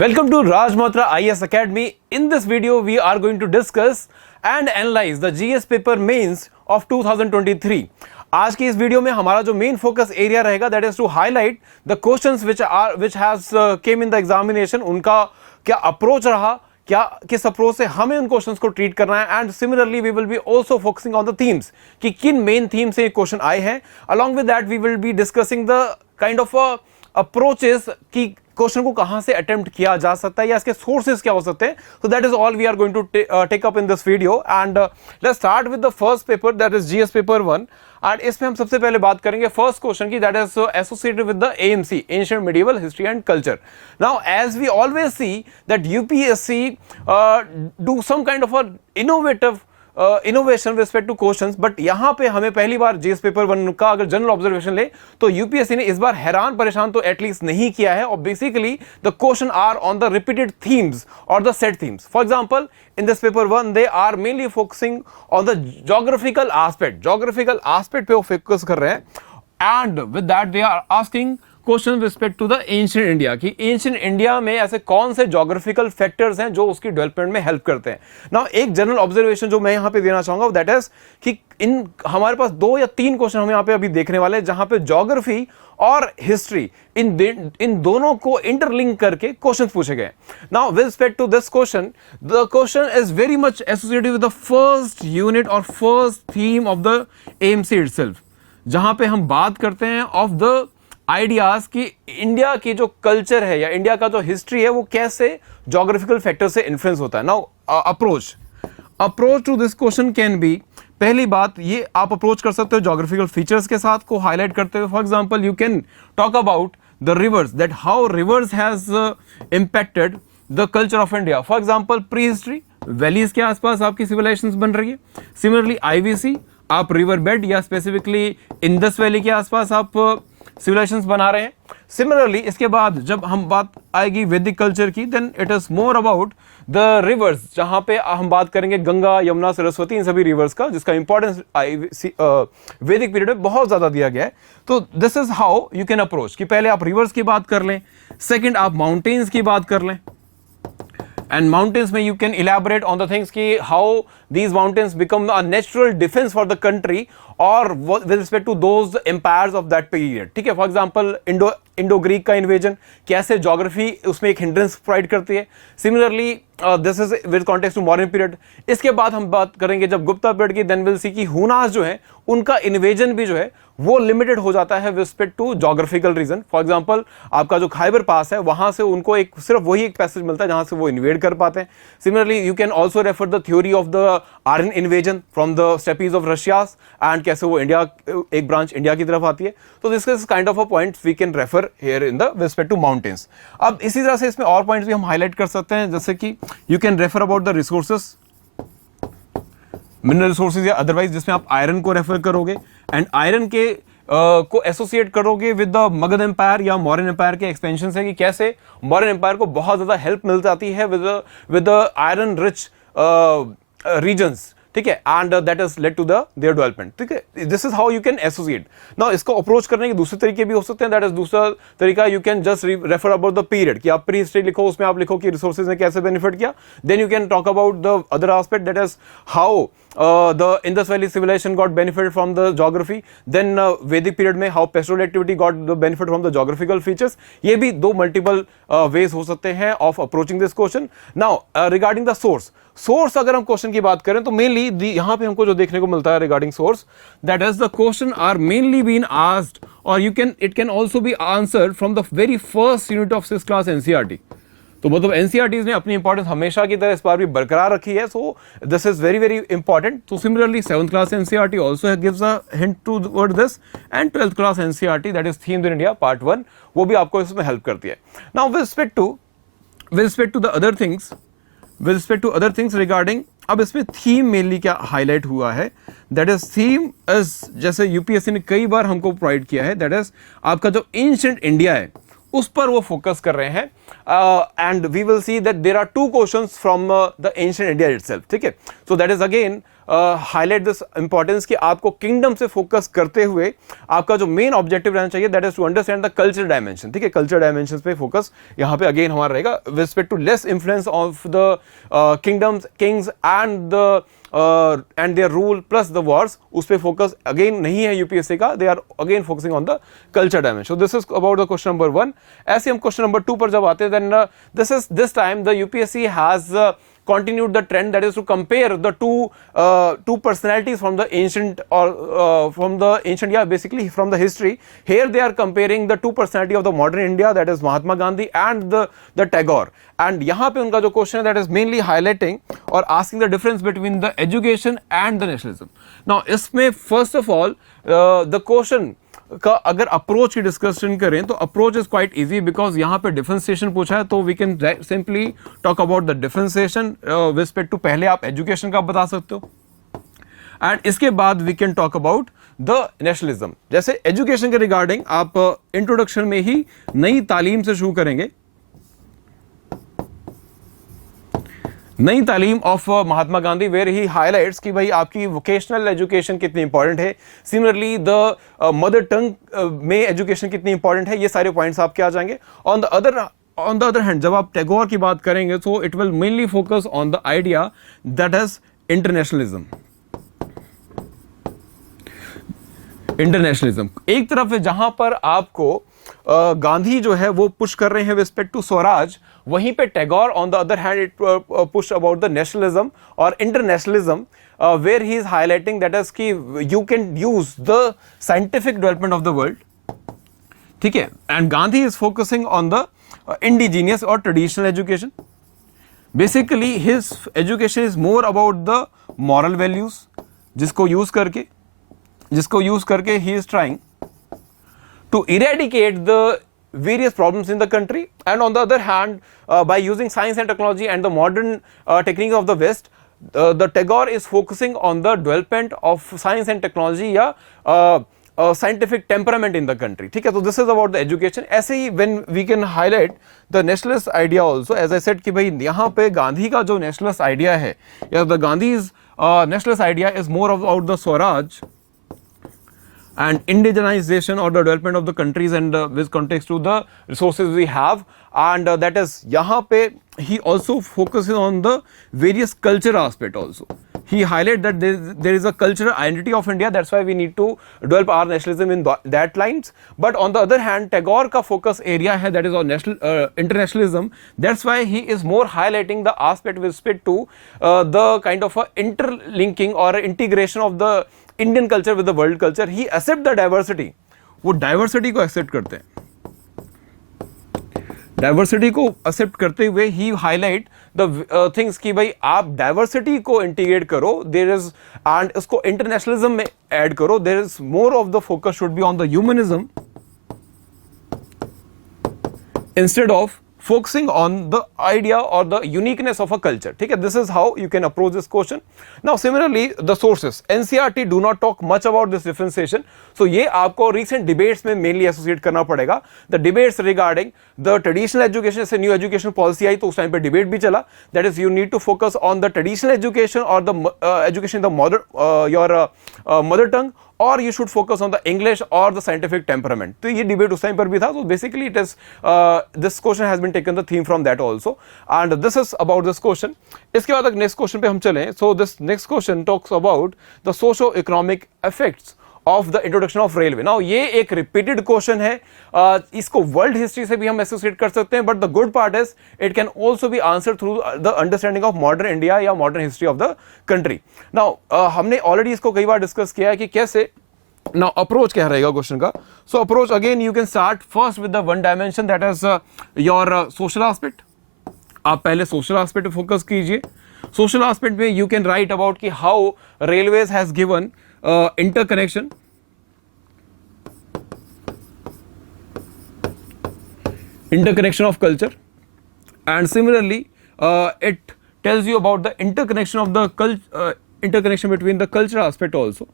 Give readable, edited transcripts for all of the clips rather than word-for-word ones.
Welcome to Raj Malhotra IAS Academy. In this video, we are going to discuss and analyze the GS paper mains of 2023. आज की इस video में हमारा जो main focus area रहेगा that is to highlight the questions which has came in the examination. उनका क्या approach रहा, क्या किस अप्रोच से हमें उन क्वेश्चंस को ट्रीट करना है, and similarly we will be also focusing on the themes कि किन मेन थीम से क्वेश्चन आए हैं. Along with that we will be discussing the kind of approaches कि क्वेश्चन को कहां से अटेम्प्ट किया जा सकता है या इसके सोर्सेज क्या हो सकते हैं. So that is all we are going to take up in this video and let's start with the first paper that is GS paper 1. And इसमें हम सबसे पहले बात करेंगे फर्स्ट क्वेश्चन की that is associated with the AMC, ancient medieval history and culture. Now as we always see that UPSC do some kind of a innovation respect to questions, but यहां पे हमें पहली बार जीएस पेपर 1 का अगर general observation ले तो UPSC ने इस बार हैरान परेशान तो एटलीस्ट नहीं किया है. और basically the question are on the repeated themes और the set themes. For example in this paper 1 they are mainly focusing on the geographical aspect पे वो फोकस कर रहे हैं. and with that they are asking question respect to the ancient India कि ancient India में ऐसे कौन से जोग्राफिकल फैक्टर्स हैं जो उसकी डेवलपमेंट में हेल्प करते हैं. नाउ एक जनरल ऑब्जर्वेशन जो मैं यहां पे देना चाहूंगा दैट इज कि इन हमारे पास 2 या 3 क्वेश्चन हम यहां पे अभी देखने वाले हैं जहां पे ज्योग्राफी और हिस्ट्री इन दोनों को इंटरलिंक करके क्वेश्चन पूछे गए. Now with respect to this question the question is very much associated with the first unit और first theme of the AMC itself, जहां पे हम बात करते हैं ऑफ द आइडियाज कि इंडिया की जो कल्चर है या इंडिया का जो हिस्ट्री है वो कैसे ज्योग्राफिकल फैक्टर से इन्फ्लुएंस होता है. Now approach to this question can be, पहली बात ये आप अप्रोच कर सकते हो ज्योग्राफिकल फीचर्स के साथ को हाईलाइट करते हुए. For example you can talk about the reverse, that how reverse has impacted the culture of India. For example pre history, valleys के आसपास आपकी सिविलाइजेशंस बन रही है. सिमिलरली आईवीसी, आप रिवर बेड या स्पेसिफिकली इंडस वैली के आसपास आप सिविलाइजेशंस बना रहे हैं. सिमिलरली इसके बाद जब हम बात आएगी वैदिक कल्चर की, then it is more about the rivers, जहां पे हम बात करेंगे गंगा, यमुना, सरस्वती, इन सभी रिवर्स का जिसका इंपॉर्टेंस वैदिक पीरियड में बहुत ज्यादा दिया गया है. तो this is how you can approach कि पहले आप रिवर्स की बात कर लें, सेकेंड आप माउंटेन्स की बात कर लें, and mountains में you can elaborate on the things कि how these mountains become a natural defense for the country or with respect to those empires of that period. ठीक है, फॉर एग्जाम्पल इंडो ग्रीक का invasion कैसे geography उसमें एक hindrance provide करती है. Similarly this is with context to modern period. इसके बाद हम बात करेंगे जब गुप्ता पीरियड की, देन विल सी कि हुनास जो है उनका इन्वेजन भी जो है वो लिमिटेड हो जाता है with respect to geographical region. For example आपका जो खाइबर पास है वहां से उनको एक सिर्फ वही एक पैसेज मिलता है जहां से वो इन्वेड कर पाते हैं. Similarly you can also refer the theory of the Aryan invasion from the steppes of Russia and कैसे वो इंडिया एक ब्रांच इंडिया की तरफ आती है. तो this is kind of a point we can refer here in the respect to mountains. अब इसी तरह से इसमें और पॉइंट्स भी हम हाईलाइट कर सकते हैं, जैसे कि you can refer about the resources, mineral resources या अदरवाइज, जिसमें आप आयरन को रेफर करोगे एंड आयरन के को एसोसिएट करोगे विद द मगध एम्पायर या मौर्यन एम्पायर के एक्सपेंशन से कि कैसे मौर्यन एम्पायर को बहुत ज्यादा हेल्प मिल जाती है with the iron rich regions. ठीक है, and that is led to the their development. ठीक है, this is how you can associate. Now इसको अप्रोच करने के दूसरे तरीके भी हो सकते हैं. दैट इज दूसरा तरीका, you can just refer about the period कि आप प्री हिस्ट्री लिखो, उसमें आप लिखो कि रिसोर्सेज ने कैसे बेनिफिट किया. Then you can talk about the other aspect that is how the Indus Valley civilization got benefited from the geography. Then Vedic period में how pastoral activity got the benefit from the geographical features. ये भी 2 multiple ways हो सकते हैं of approaching this question. Now regarding the source अगर हम question की बात करें तो मेनली यहाँ पे हमको जो देखने को मिलता है regarding source, that is the question are mainly been asked और it can also be answered from the very first unit of 6th class NCERT. तो मतलब एनसीईआरटीज ने अपनी इंपॉर्टेंस हमेशा की तरह इस बार भी बरकरार रखी है. So this is very very important. तो similarly 7th class NCERT also gives a hint toward this and 12th class NCERT that is themes in India part 1 वो भी आपको इसमें हेल्प करती है. Now with respect to the other things regarding, अब इसमें theme mainly क्या highlight हुआ है, दैट इज थीम इज जैसे यूपीएससी ने कई बार हमको प्रोवाइड किया है, दैट इज आपका जो एंशिएंट इंडिया है उस पर वो फोकस कर रहे हैं. And we will see that there are 2 questions from the ancient India itself. ठीक है, so that is again highlight this importance कि आपको किंगडम से फोकस करते हुए आपका जो मेन ऑब्जेक्टिव रहना चाहिए that is to understand the culture dimension. ठीक है, कल्चर डायमेंशन पे फोकस यहाँ पे अगेन हमारा रहेगा with respect to less influence of the kingdoms, kings and their rule plus the wars. उस पे फोकस अगेन नहीं है यूपीएससी का. They are again focusing on the culture dimension. This is about the question number 1. ऐसे हम question number 2 पर जब आते हैं then this time the UPSC has continued the trend that is to compare the two personalities from the ancient basically from the history. Here they are comparing the two personality of the modern India, that is Mahatma Gandhi and the Tagore. And यहाँ पे उनका जो question है that is mainly highlighting or asking the difference between the education and the nationalism. Now इसमें first of all the question का अगर approach की discussion करें तो approach is quite easy because यहाँ पे डिफरेंशिएशन पूछा है तो we can simply talk about the differentiation with respect to पहले आप एजुकेशन का बता सकते हो एंड इसके बाद we can talk about the nationalism. जैसे एजुकेशन के रिगार्डिंग आप इंट्रोडक्शन में ही नई तालीम से शुरू करेंगे. नई तालीम of Mahatma Gandhi where he highlights कि भाई आपकी वोकेशनल एजुकेशन कितनी इंपॉर्टेंट है. सिमिलरली द मदर टंग में एजुकेशन कितनी इंपॉर्टेंट है. ये सारे पॉइंट्स आपके आ जाएंगे. ऑन द अदर हैंड जब आप टैगोर की बात करेंगे तो it will mainly focus on the idea that is internationalism. Internationalism एक तरफ है जहां पर आपको गांधी जो है वो पुश कर रहे हैं रिस्पेक्ट टू स्वराज, वहीं पे Tagore on the other hand it push about the nationalism और internationalism where he is highlighting that is कि you can use the scientific development of the world. ठीक है, and Gandhi is focusing on the indigenous और traditional education. Basically his education is more about the moral values जिसको use करके he is trying to eradicate the various problems in the country, and on the other hand by using science and technology and the modern techniques of the West, the Tagore is focusing on the development of science and technology या scientific temperament in the country. ठीक है, तो this is about the education. ऐसे ही when we can highlight the nationalist idea also, as I said कि भाई यहाँ पे गांधी का जो nationalist idea है या the Gandhi's nationalist idea is more about the Swaraj and indigenization or the development of the countries and with context to the resources we have, and that is यहाँ पे he also focuses on the various culture aspect also. He highlighted that there is a cultural identity of India, that's why we need to develop our nationalism in that lines. But on the other hand Tagore का focus area है that is on internationalism, that's why he is more highlighting the aspect with respect to the kind of a interlinking or integration of the Indian culture with the world culture. He accept the diversity, वो diversity को accept करते हैं. Diversity को accept करते हुए ही highlight the things कि भाई आप डाइवर्सिटी को इंटीग्रेट करो, देयर इज एंड इसको इंटरनेशनलिज्म में ऐड करो. There is more of the focus should be on the humanism instead of focusing on the idea or the uniqueness of a culture. ठीक है, this is how you can approach this question. Now similarly the sources, NCERT do not talk much about this differentiation, so ये आपको recent debates में mainly associate करना पड़ेगा. The debates regarding the traditional education, जैसे new education policy आई तो उस time पे debate भी चला, that is you need to focus on the traditional education or the education in the modern your mother tongue, or you should focus on the English or the scientific temperament. तो ये debate उस time पर भी था. So basically it is this question has been taken the theme from that also, and this is about this question. इसके बाद next question पे हम चलें. So this next question talks about the socio-economic effects of the introduction of railway. Now ये एक repeated question है. इसको world history से भी हम associate कर सकते हैं, but the good part is it can also be answered through the understanding of modern India या modern history of the country. Now हमने already इसको कई बार discuss किया है कि कैसे. Now approach क्या रहेगा question का. So approach again you can start first with the one dimension that is your social aspect. आप पहले social aspect पे focus कीजिए. Social aspect में you can write about कि how railways has given interconnection, of culture, and similarly it tells you about the interconnection of the interconnection between the cultural aspect also.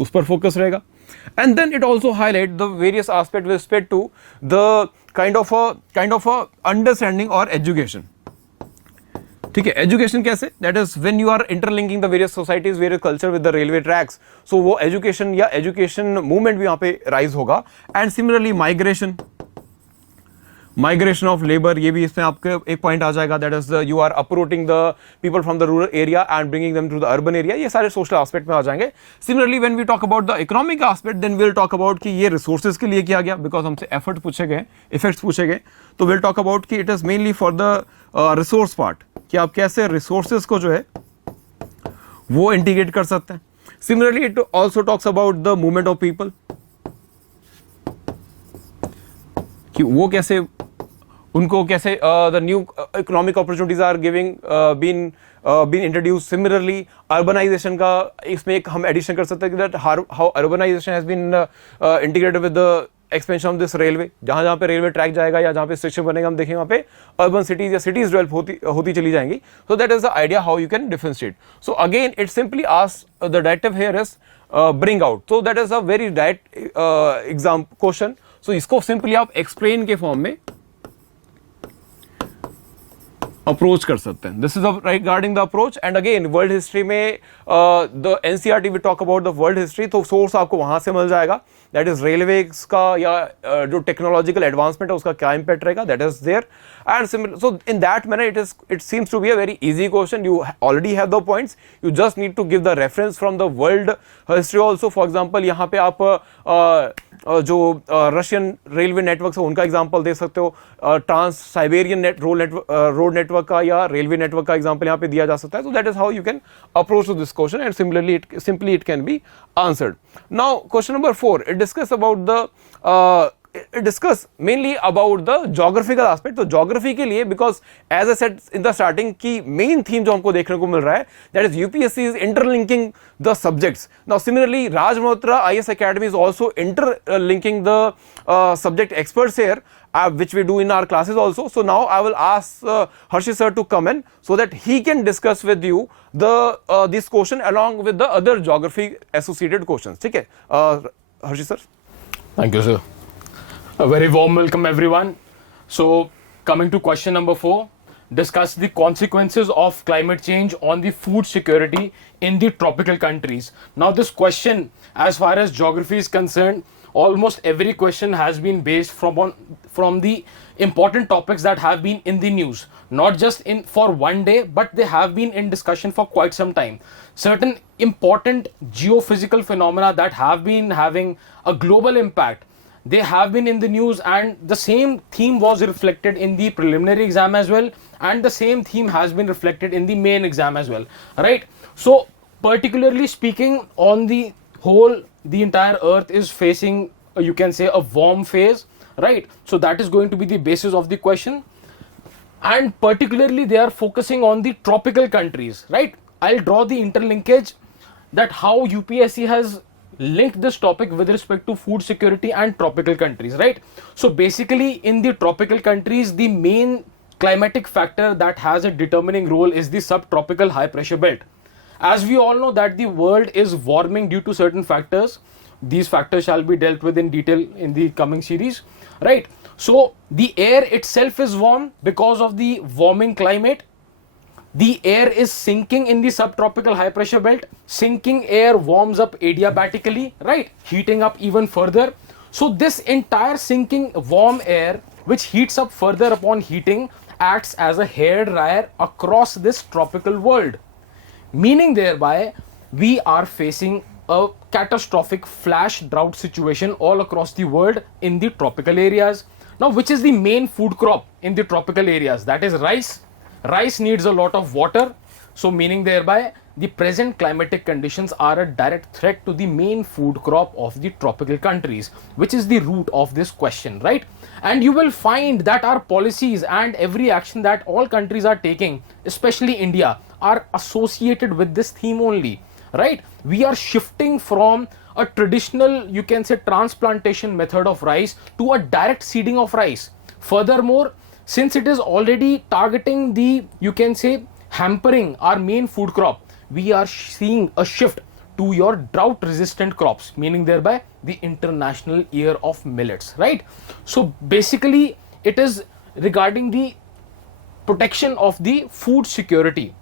उस पर focus रहेगा. And then it also highlight the various aspect with respect to the kind of a understanding or education. ठीक है, education कैसे, that is when you are interlinking the various societies, various culture with the railway tracks, so वो education या education movement भी यहाँ पे rise होगा. And similarly migration of labour, ये भी इसमें आपके एक पॉइंट आ जाएगा, that is you are uprooting the people from the rural area and bringing them to the urban area, ये सारे सोशल एस्पेक्ट में आ जाएंगे. Similarly when we talk about the economic aspect, then will talk about कि ये resources के लिए किया गया, बिकॉज हमसे एफर्ट पूछे गए, इफेक्ट्स पूछे गए, तो विल टॉक अबाउट कि it is mainly for the resource part, कि आप कैसे रिसोर्सेज को जो है वो इंटीग्रेट कर सकते हैं. Similarly it also talks about the movement of people, कि वो कैसे, उनको कैसे the new economic opportunities are giving been introduce. Similarly urbanization का इसमें एक हम एडिशन कर सकते हैं कि that how urbanization has been integrated with the expansion of this railway. जहां जहां पे रेलवे ट्रैक जाएगा या जहां पे स्टेशन बनेगा, हम देखेंगे वहां पे अर्बन सिटीज या सिटीज डेवलप होती चली जाएंगी. So that is the idea how you can differentiate. So again it simply ask the directive here is bring out, so that is a very direct exam question. So इसको simply आप explain के form में approach कर सकते हैं. This is regarding the approach. And again world history में the NCERT we talk about the world history, तो source आपको वहां से मिल जाएगा, दैट इज रेलवे का या जो टेक्नोलॉजिकल एडवांसमेंट है उसका क्या इंपैक्ट रहेगा, that is there. And so in that manner it seems to be a very easy question. You already have the points, you just need to give the reference from the world history also. For example यहाँ पे आप जो Russian railway network है उनका example दे सकते हो, trans Siberian road network का या रेलवे नेटवर्क का एग्जांपल यहाँ पे दिया जा सकता है. So that is how you can approach to this question and similarly it can be answered. Now question number 4, it discuss about the discuss mainly about the geographical aspect. तो geography के लिए, because as I said in the starting की main theme जो हमको देखने को मिल रहा है, that is UPSC is interlinking the subjects. Now similarly Raj Malhotra IAS Academy is also interlinking the subject experts here, which we do in our classes also. So now I will ask Harshit sir to come in so that he can discuss with you this question along with the other geography associated questions. ठीक है Harshit sir? Thank you sir. A very warm welcome everyone. So coming to question number 4, discuss the consequences of climate change on the food security in the tropical countries. Now this question, as far as geography is concerned, almost every question has been based from the important topics that have been in the news, not just in for one day, but they have been in discussion for quite some time. Certain important geophysical phenomena that have been having a global impact, they have been in the news, and the same theme was reflected in the preliminary exam as well, and the same theme has been reflected in the main exam as well, right? So particularly speaking, on the whole, the entire earth is facing you can say a warm phase, right? So that is going to be the basis of the question, and particularly they are focusing on the tropical countries, right? I'll draw the interlinkage that how UPSC has linked this topic with respect to food security and tropical countries, right? So basically in the tropical countries, the main climatic factor that has a determining role is the subtropical high pressure belt. As we all know that the world is warming due to certain factors. These factors shall be dealt with in detail in the coming series, right? So the air itself is warm because of the warming climate. The air is sinking in the subtropical high pressure belt. Sinking air warms up adiabatically, right? Heating up even further. So this entire sinking warm air, which heats up further upon heating, acts as a hair dryer across this tropical world. Meaning thereby, we are facing a catastrophic flash drought situation all across the world in the tropical areas. Now, which is the main food crop in the tropical areas? That is rice. Rice needs a lot of water, so meaning thereby the present climatic conditions are a direct threat to the main food crop of the tropical countries, which is the root of this question, right? And you will find that our policies and every action that all countries are taking, especially India, are associated with this theme only, right? We are shifting from a traditional, you can say, transplantation method of rice to a direct seeding of rice. Furthermore, since it is already targeting the, you can say, hampering our main food crop, we are seeing a shift to your drought resistant crops, meaning thereby the international year of millets, right? So basically it is regarding the protection of the food security.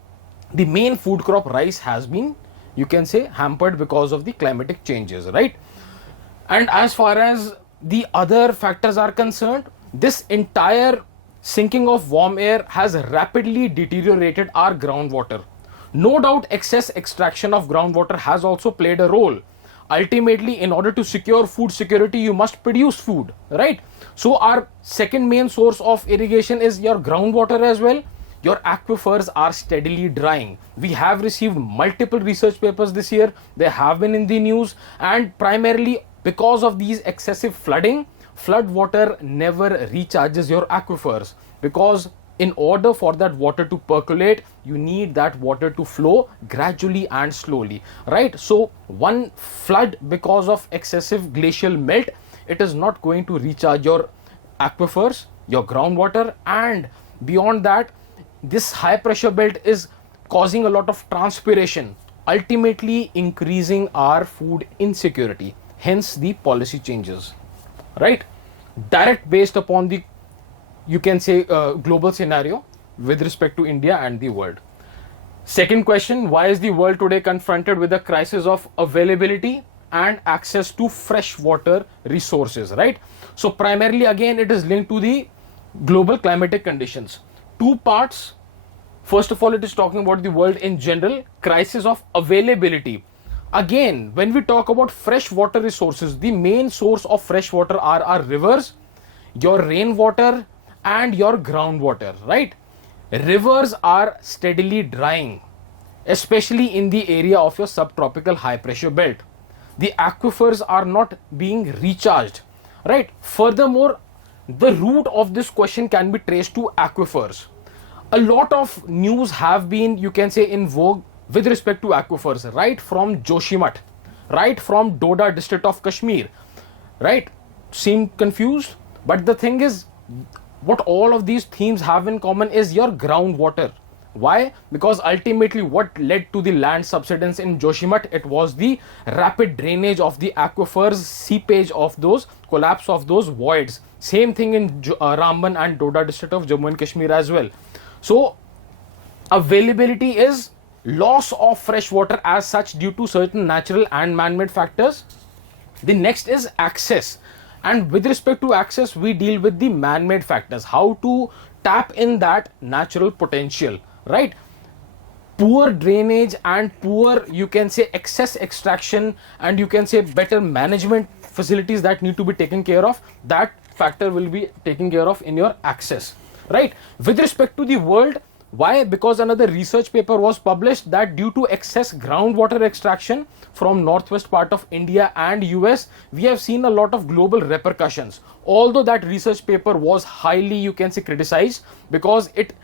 The main food crop rice has been, you can say, hampered because of the climatic changes, right? And as far as the other factors are concerned, this entire sinking of warm air has rapidly deteriorated our groundwater. No doubt excess extraction of groundwater has also played a role. Ultimately, in order to secure food security, you must produce food, right? So our second main source of irrigation is your groundwater as well. Your aquifers are steadily drying. We have received multiple research papers this year. They have been in the news, and primarily because of these excessive flooding, flood water never recharges your aquifers, because in order for that water to percolate, you need that water to flow gradually and slowly, right? So one flood because of excessive glacial melt, it is not going to recharge your aquifers, your groundwater, and beyond that, this high pressure belt is causing a lot of transpiration, ultimately increasing our food insecurity, hence the policy changes, right? Direct based upon the, you can say, global scenario with respect to India and the world. Second question, why is the world today confronted with a crisis of availability and access to fresh water resources, right? So primarily, again, it is linked to the global climatic conditions. Two parts. First of all, it is talking about the world in general, crisis of availability. Again, when we talk about fresh water resources, the main source of fresh water are our rivers, your rainwater, and your groundwater, right? Rivers are steadily drying, especially in the area of your subtropical high pressure belt. The aquifers are not being recharged, right? Furthermore, the root of this question can be traced to aquifers. A lot of news have been, you can say, in vogue with respect to aquifers, right from Joshimath, right from Doda district of Kashmir, right? Seem confused? But the thing is, what all of these themes have in common is your groundwater. Why? Because ultimately what led to the land subsidence in Joshimath, it was the rapid drainage of the aquifers, seepage of those, collapse of those voids. Same thing in Ramban and Doda district of Jammu and Kashmir as well. So availability is loss of fresh water as such due to certain natural and man-made factors. The next is access. And with respect to access, we deal with the man-made factors, how to tap in that natural potential, right? Poor drainage and poor, you can say, excess extraction, and you can say better management facilities that need to be taken care of, that factor will be taken care of in your access, right? With respect to the world, why? Because another research paper was published that due to excess groundwater extraction from northwest part of India and US, we have seen a lot of global repercussions. Although that research paper was highly, you can say, criticized, because it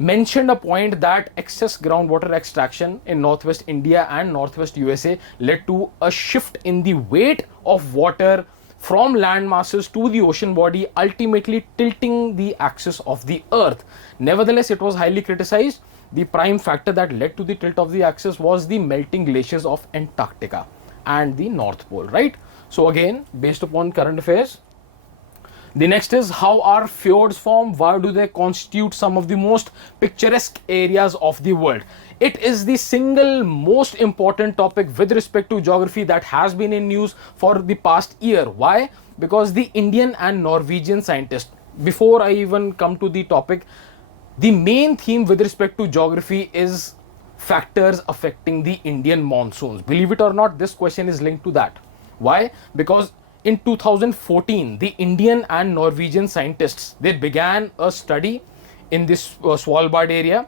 mentioned a point that excess groundwater extraction in northwest India and northwest USA led to a shift in the weight of water from land masses to the ocean body, ultimately tilting the axis of the earth. Nevertheless, it was highly criticized. The prime factor that led to the tilt of the axis was the melting glaciers of Antarctica and the North Pole, right? So again, based upon current affairs, the next is how are fjords formed? Why do they constitute some of the most picturesque areas of the world? It is the single most important topic with respect to geography that has been in news for the past year. Why? Because the Indian and Norwegian scientists, before I even come to the topic, the main theme with respect to geography is factors affecting the Indian monsoons. Believe it or not, this question is linked to that. Why? Because in 2014, the Indian and Norwegian scientists, they began a study in this Svalbard area.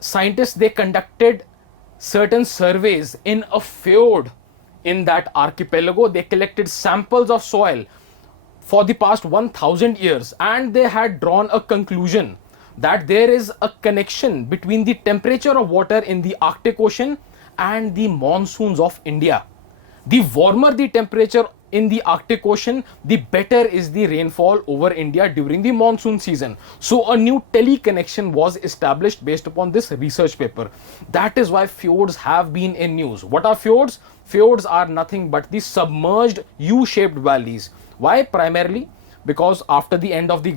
Scientists conducted certain surveys in a fjord in that archipelago. They collected samples of soil for the past 1000 years, and they had drawn a conclusion that there is a connection between the temperature of water in the Arctic Ocean and the monsoons of India. The warmer the temperature in the Arctic Ocean, the better is the rainfall over India during the monsoon season. So a new teleconnection was established based upon this research paper. That is why fjords have been in news. What are fjords? Fjords are nothing but the submerged U-shaped valleys. Why? Primarily because after the end of the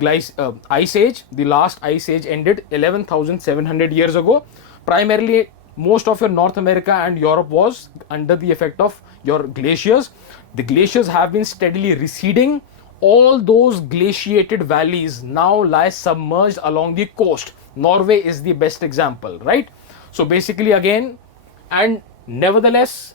ice age, the last ice age ended 11,700 years ago. Primarily, most of your North America and Europe was under the effect of your glaciers. The glaciers have been steadily receding. All those glaciated valleys now lie submerged along the coast. Norway is the best example, right? So basically again, and nevertheless,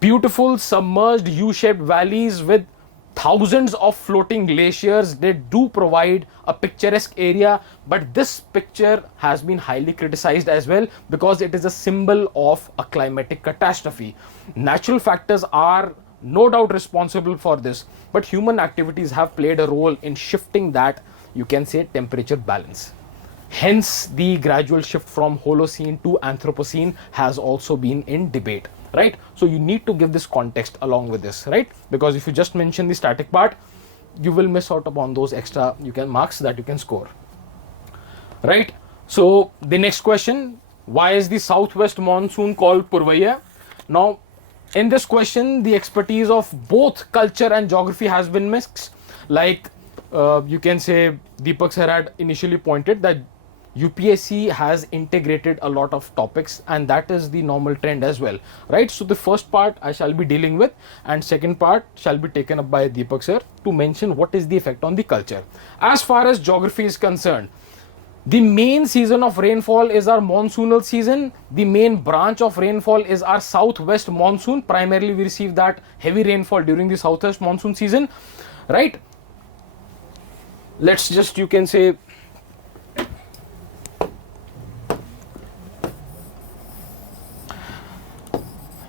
beautiful submerged U-shaped valleys with thousands of floating glaciers, they do provide a picturesque area, but this picture has been highly criticized as well because it is a symbol of a climatic catastrophe. Natural factors are no doubt responsible for this, but human activities have played a role in shifting that, you can say, temperature balance. Hence, the gradual shift from Holocene to Anthropocene has also been in debate, right? So you need to give this context along with this, right? Because if you just mention the static part, you will miss out upon those extra marks that you can score, right? So the next question, why is the southwest monsoon called Purvaya? Now, in this question, the expertise of both culture and geography has been mixed. Like you can say Deepak sir had initially pointed that UPSC has integrated a lot of topics, and that is the normal trend as well, right? So the first part I shall be dealing with, and second part shall be taken up by Deepak sir to mention what is the effect on the culture. As far as geography is concerned, the main season of rainfall is our monsoonal season. The main branch of rainfall is our southwest monsoon. Primarily we receive that heavy rainfall during the southwest monsoon season, right? Let's just, you can say,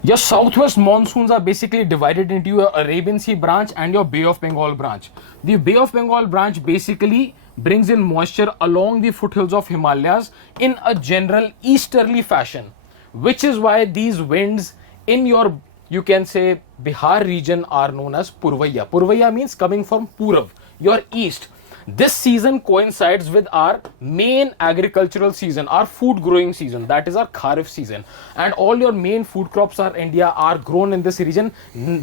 your southwest monsoons are basically divided into your Arabian Sea branch and your Bay of Bengal branch. The Bay of Bengal branch basically brings in moisture along the foothills of Himalayas in a general easterly fashion, which is why these winds in your, you can say, Bihar region are known as Purvaya. Purvaya means coming from Purav, your east. This season coincides with our main agricultural season, our food growing season, that is our Kharif season, and all your main food crops in India are grown in this region,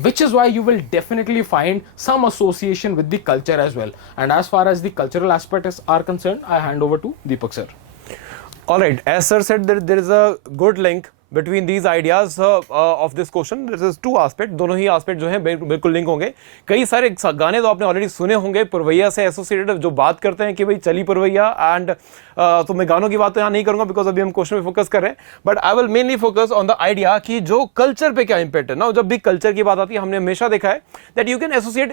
which is why you will definitely find some association with the culture as well. And as far as the cultural aspects are concerned, I hand over to Deepak sir. All right, as sir said, there is a good link between these ideas of this question. There is two aspects, दोनों ही aspect जो हैं बिल्कुल link होंगे. कई सारे गाने तो आपने ऑलरेडी सुने होंगे पुरवैया से एसोसिएटेड, जो बात करते हैं कि भाई चली पुरवैया. एंड तो मैं गानों की बात तो यहाँ नहीं करूंगा बिकॉज अभी हम क्वेश्चन पे फोकस कर रहे हैं, but I will mainly focus on the idea कि जो कल्चर पे क्या इंपैक्ट है ना. जब भी कल्चर की बात आती है, हमने हमेशा देखा है that you can associate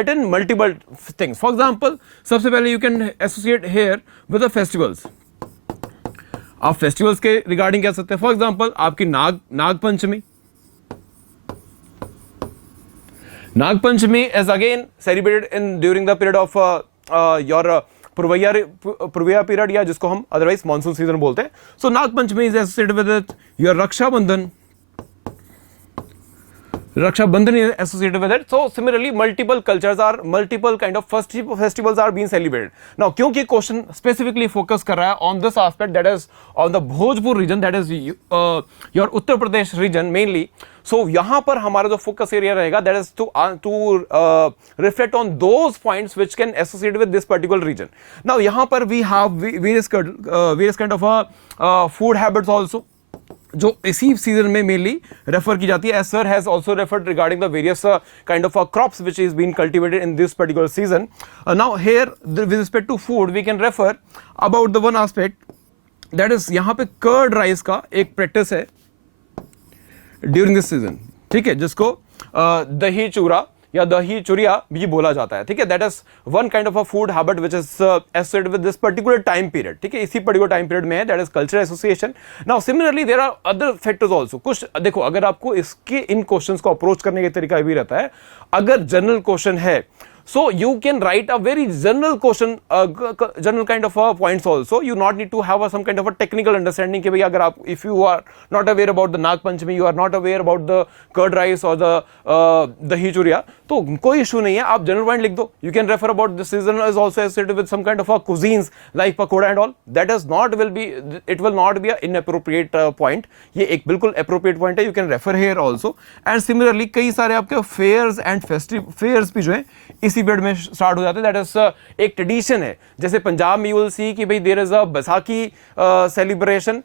it in multiple things. For example, सबसे पहले you can associate here with the festivals. आप फेस्टिवल्स के रिगार्डिंग कह सकते हैं. फॉर एग्जांपल, आपकी Nag Panchami. Nag Panchami is again celebrated in during the period of your purvaiya period, या जिसको हम अदरवाइज मानसून सीजन बोलते हैं. So Nag Panchami is associated with your Rakshabandhan. Rakshabandhan is associated with it. So similarly, multiple cultures are, multiple kind of festivals are being celebrated. Now, क्योंकि question specifically focus कर रहा है on this aspect, that is on the Bhojpur region, that is your Uttar Pradesh region mainly. So यहाँ पर हमारा जो focus area रहेगा, that is to reflect on those points which can associate with this particular region. Now यहाँ पर we have various kind of food habits also, जो इसी season में मेनली रेफर की जाती है. As sir has also referred regarding the various kind of crops which is been cultivated in this particular season. Now here with respect to food we can refer about the one aspect, that is यहाँ पे curd rice का एक practice है during this season, ठीक है, जिसको दही चूरा या दही चुरिया भी बोला जाता है. ठीक है, that is one kind of a food habit which is associated with this particular time period. ठीक है, इसी पर्टिकुलर टाइम पीरियड में है, that is cultural association. Now similarly there are other factors also. कुछ देखो, अगर आपको इसके इन क्वेश्चंस को अप्रोच करने का तरीका भी रहता है, अगर जनरल क्वेश्चन है, so you can write a very general question, general kind of points also. You not need to have some kind of a technical understanding कि भाई अगर आप, if you are not aware about the Nag Panchami, you are not aware about the curd rice or the dahi churiya, तो कोई issue नहीं है, आप general point लिख दो. You can refer about this season is also associated with some kind of a cuisines like pakora and all. That is not will be, it will not be a inappropriate point. ये एक बिल्कुल appropriate point है. You can refer here also. And similarly कई सारे आपके fears and festive fears भी जो है इसी पीरियड में स्टार्ट हो जाते हैं. दैट इज एक ट्रेडिशन है. जैसे पंजाब में यू विल सी कि भाई there is a Baisakhi celebration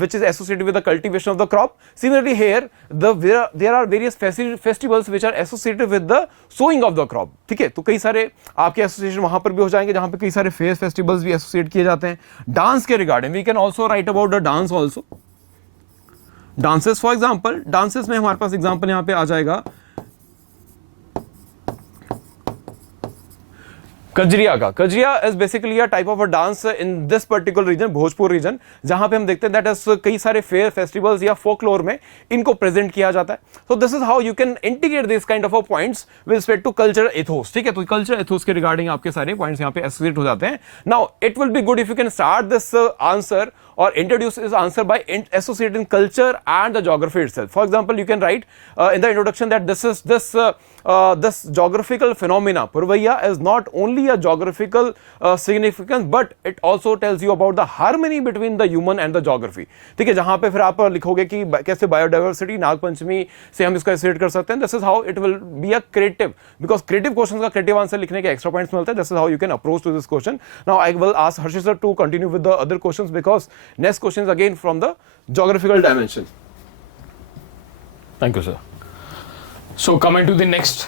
which is associated with the cultivation of the crop. Similarly here there are various festivals which are associated with the sowing of the crop. ठीक है, तो कई सारे आपके association वहां पर भी हो जाएंगे जहां पे कई सारे फेयर फेस्टिवल्स भी एसोसिएट किए जाते हैं. डांस के regarding we can also write about the dance also. Dances for example, dances में हमारे पास एग्जाम्पल यहां पे आ जाएगा कजरिया का. Kajaria is basically a type of a dance in this particular region, Bhojpur region, जहां पे हम देखते हैं दैट इज कई सारे फेयर फेस्टिवल्स या फोकलोर में इनको प्रेजेंट किया जाता है. So this is how you can integrate this kind of points with respect to culture ethos. ठीक है, तो कल्चर एथोस के रिगार्डिंग आपके सारे पॉइंट्स यहां पे एसोसिएट हो जाते हैं. Now it will be good if you can start this answer or introduce his answer by associating culture and the geography itself. For example, you can write in the introduction that this geographical phenomena Purvaiya is not only a geographical significance but it also tells you about the harmony between the human and the geography. ठीक है, जहां पे फिर आप लिखोगे कि कैसे biodiversity Nagpanchami से हम इसको एसोसिएट कर सकते हैं. This is how it will be a creative, because creative question का क्रिएटिव आंसर लिखने के एक्स्ट्रा पॉइंट्स मिलते हैं. This is how you can approach to this question. Now I will ask Harshit sir to continue with the other questions because next question is again from the geographical dimension. Thank you, sir. So coming to the next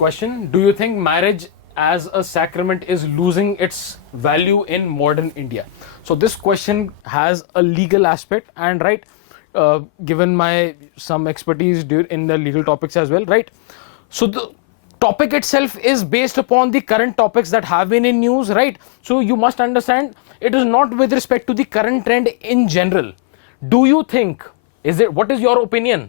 question, do you think marriage as a sacrament is losing its value in modern India? So this question has a legal aspect, and right, given my some expertise in the legal topics as well, right? So the topic itself is based upon the current topics that have been in news, right? So you must understand it is not with respect to the current trend in general. Do you think, what is your opinion?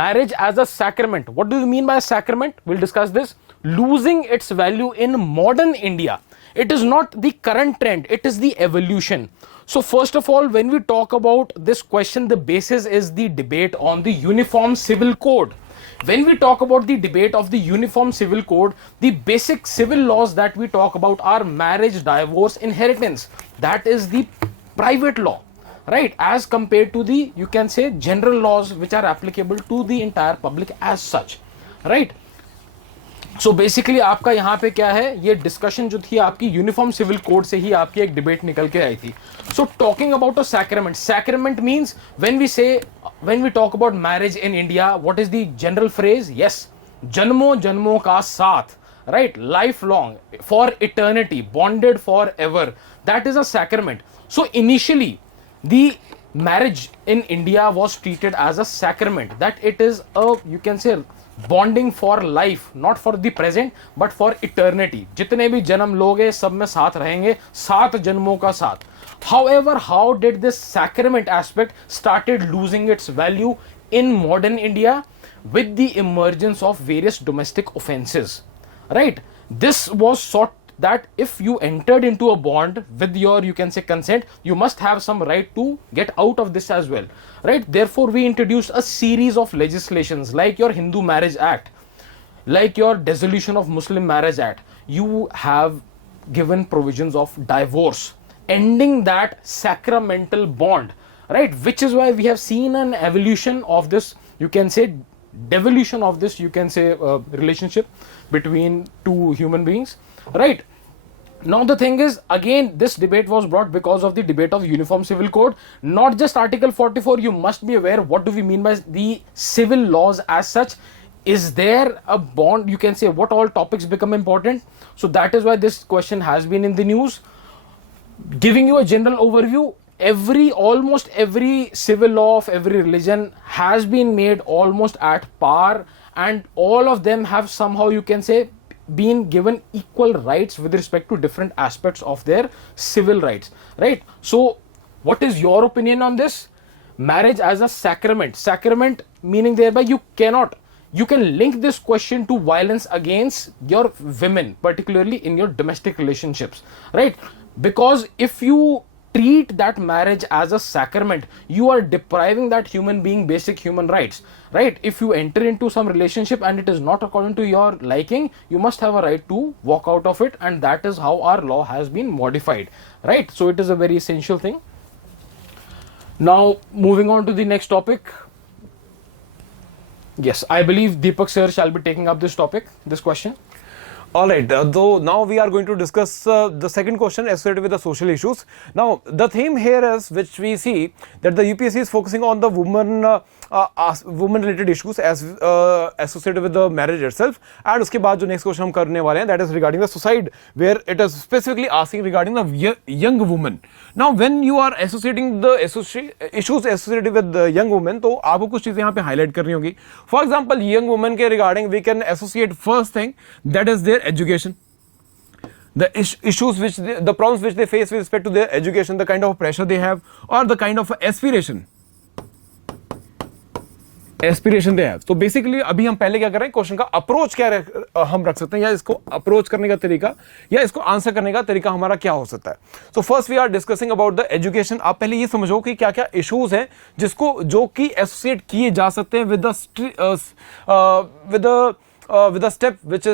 Marriage as a sacrament, what do you mean by a sacrament? We'll discuss this. Losing its value in modern India. It is not the current trend, it is the evolution. So first of all, when we talk about this question, the basis is the debate on the Uniform Civil Code. When we talk about the debate of the Uniform Civil Code, the basic civil laws that we talk about are marriage, divorce, inheritance. That is the private law, right? As compared to the, you can say, general laws which are applicable to the entire public as such, right? So basically आपका यहाँ पे क्या है, ये discussion जो थी आपकी uniform civil code से ही आपकी एक डिबेट निकल के आई थी. So talking about a sacrament, sacrament means when we talk about marriage in India, what is the general phrase? Yes, जन्मों जन्मों का साथ, right? Lifelong, for eternity, bonded forever. That is a sacrament. So initially the marriage in India was treated as a sacrament, that it is a, you can say, bonding for life, not for the present but for eternity. जितने भी जन्म लोगे सब में साथ रहेंगे, 7 जन्मों का साथ. However, how did this sacrament aspect started losing its value in modern India? With the emergence of various domestic offenses, right? This was sought that if you entered into a bond with your, you can say, consent, you must have some right to get out of this as well, right? Therefore we introduced a series of legislations like your Hindu Marriage Act, like your Dissolution of Muslim Marriage Act. You have given provisions of divorce, ending that sacramental bond, right? Which is why we have seen an evolution of this, you can say, devolution of this, you can say, relationship between two human beings, right? Now the thing is, again, this debate was brought because of the debate of Uniform Civil Code, not just Article 44. You must be aware, what do we mean by the civil laws as such? Is there a bond, you can say, what all topics become important? So that is why this question has been in the news. Giving you a general overview, almost every civil law of every religion has been made almost at par, and all of them have somehow, you can say, been given equal rights with respect to different aspects of their civil rights, right? So what is your opinion on this? Marriage as a sacrament meaning thereby you can link this question to violence against your women, particularly in your domestic relationships, right? Because if you treat that marriage as a sacrament, you are depriving that human being basic human rights, right? If you enter into some relationship and it is not according to your liking, you must have a right to walk out of it, and that is how our law has been modified, right? So it is a very essential thing. Now moving on to the next topic. Yes, I believe Deepak sir shall be taking up this topic, this question. All right, though now we are going to discuss the second question associated with the social issues. Now, the theme here is, which we see, that the UPSC is focusing on the women-related issues as associated with the marriage itself. And uske baad jo next question hum karne wale hain, that is regarding the suicide, where it is specifically asking regarding the young woman. Now, when you are associating the issues associated with the young women, तो आपको कुछ चीजें यहाँ पे highlight करनी होगी. For example, young women के regarding we can associate first thing, that is their education. The issues which the problems which they face with respect to their education, the kind of pressure they have, or the kind of aspiration they have. So basically अभी हम पहले क्या कर रहे हैं, question का approach क्या हम रख सकते हैं, या इसको अप्रोच करने का तरीका, या इसको आंसर करने का तरीका हमारा क्या हो सकता है. So first we are discussing about the education. आप पहले ये समझो कि क्या क्या इश्यूज हैं जिसको जो कि एसोसिएट किए जा सकते हैं with the step which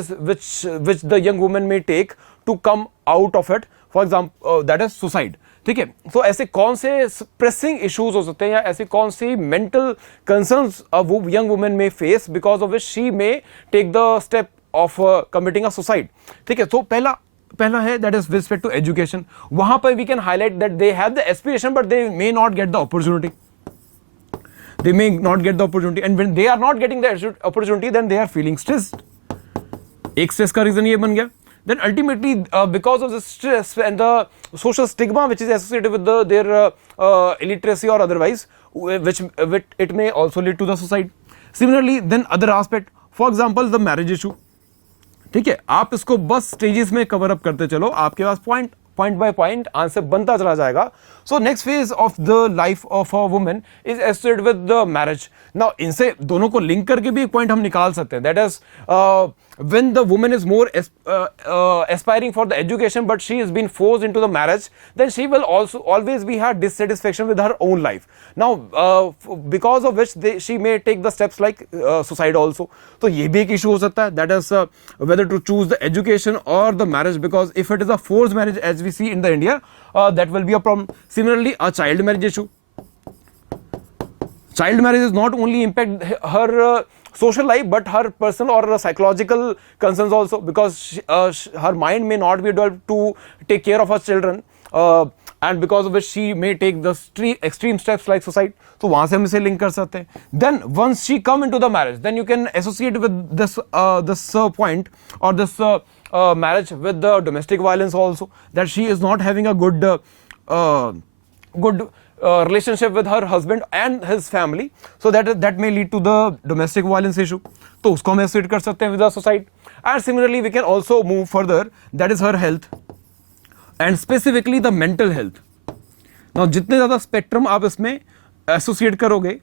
the young woman may take to come out of it. For example, that is suicide. ठीक है. तो ऐसे कौन से प्रेसिंग इश्यूज हो सकते हैं, या ऐसे कौन सी मेंटल कंसर्न्स वो यंग वुमेन में face because of which she may take the step of committing a suicide. ठीक है. तो पहला है that is with respect to education. वहां पर we can highlight that they have the aspiration but they may not get the opportunity. They may not get the opportunity, and when they are not getting the opportunity, then they are feeling stressed. एक stress का reason ये बन गया. Then ultimately, because of the stress and the social stigma which is associated with their illiteracy or otherwise, which it may also lead to the suicide. Similarly, then other aspect, for example, the marriage issue. ठीक है. आप इसको बस stages में cover up करते चलो, आपके पास point by point answer बनता चला जाएगा. So next phase of the life of a woman is associated with the marriage. Now इनसे दोनों को लिंक करके भी एक पॉइंट हम निकाल सकते हैं. That is when the woman is more aspiring for the education but she has been forced into the marriage, then she will also always be have dissatisfaction with her own life. Now because of which she may take the steps like suicide also. तो ये भी एक issue हो सकता है. That is whether to choose the education or the marriage, because if it is a forced marriage as we see in the India, that will be a problem. Similarly, a child marriage issue. Child marriage is not only impact her social life but her personal or psychological concerns also, because her mind may not be able to take care of her children, and because of which she may take the extreme steps like suicide. तो वहां से हम इसे link कर सकते हैं. Then once she come into the marriage, then you can associate with this point or this marriage with the domestic violence also, that she is not having a good relationship with her husband and his family, so that may lead to the domestic violence issue. तो उसको हम associate कर सकते हैं with the suicide. And similarly we can also move further, that is her health and specifically the mental health. Now जितने ज़्यादा spectrum आप इसमें associate करोगे,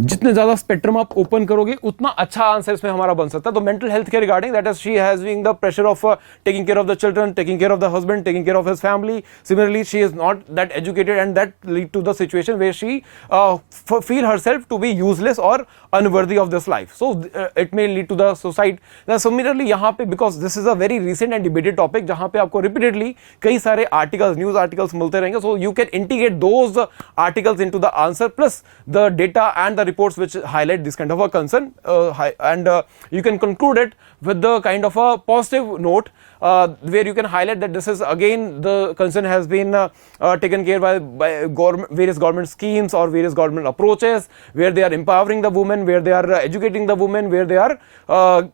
जितने ज्यादा स्पेक्ट्रम आप ओपन करोगे उतना अच्छा आंसर इसमें हमारा बन सकता है. तो मेंटल हेल्थ के regarding, that is she has being the pressure of taking care of the children, taking care of the husband, taking care of his family. Similarly she is not that educated and that lead to the situation where she feel herself to be useless और unworthy of this life. So it may lead to the suicide. Now similarly यहाँ पे, because this is a very recent and debated topic जहाँ पे आपको repeatedly कई सारे articles, news articles मिलते रहेंगे, so you can integrate those articles into the answer plus the data and the reports which highlight this kind of a concern, and you can conclude it with the kind of a positive note, where you can highlight that this is again the concern has been taken care by various government schemes or various government approaches, where they are empowering the women, where they are educating the women, where they are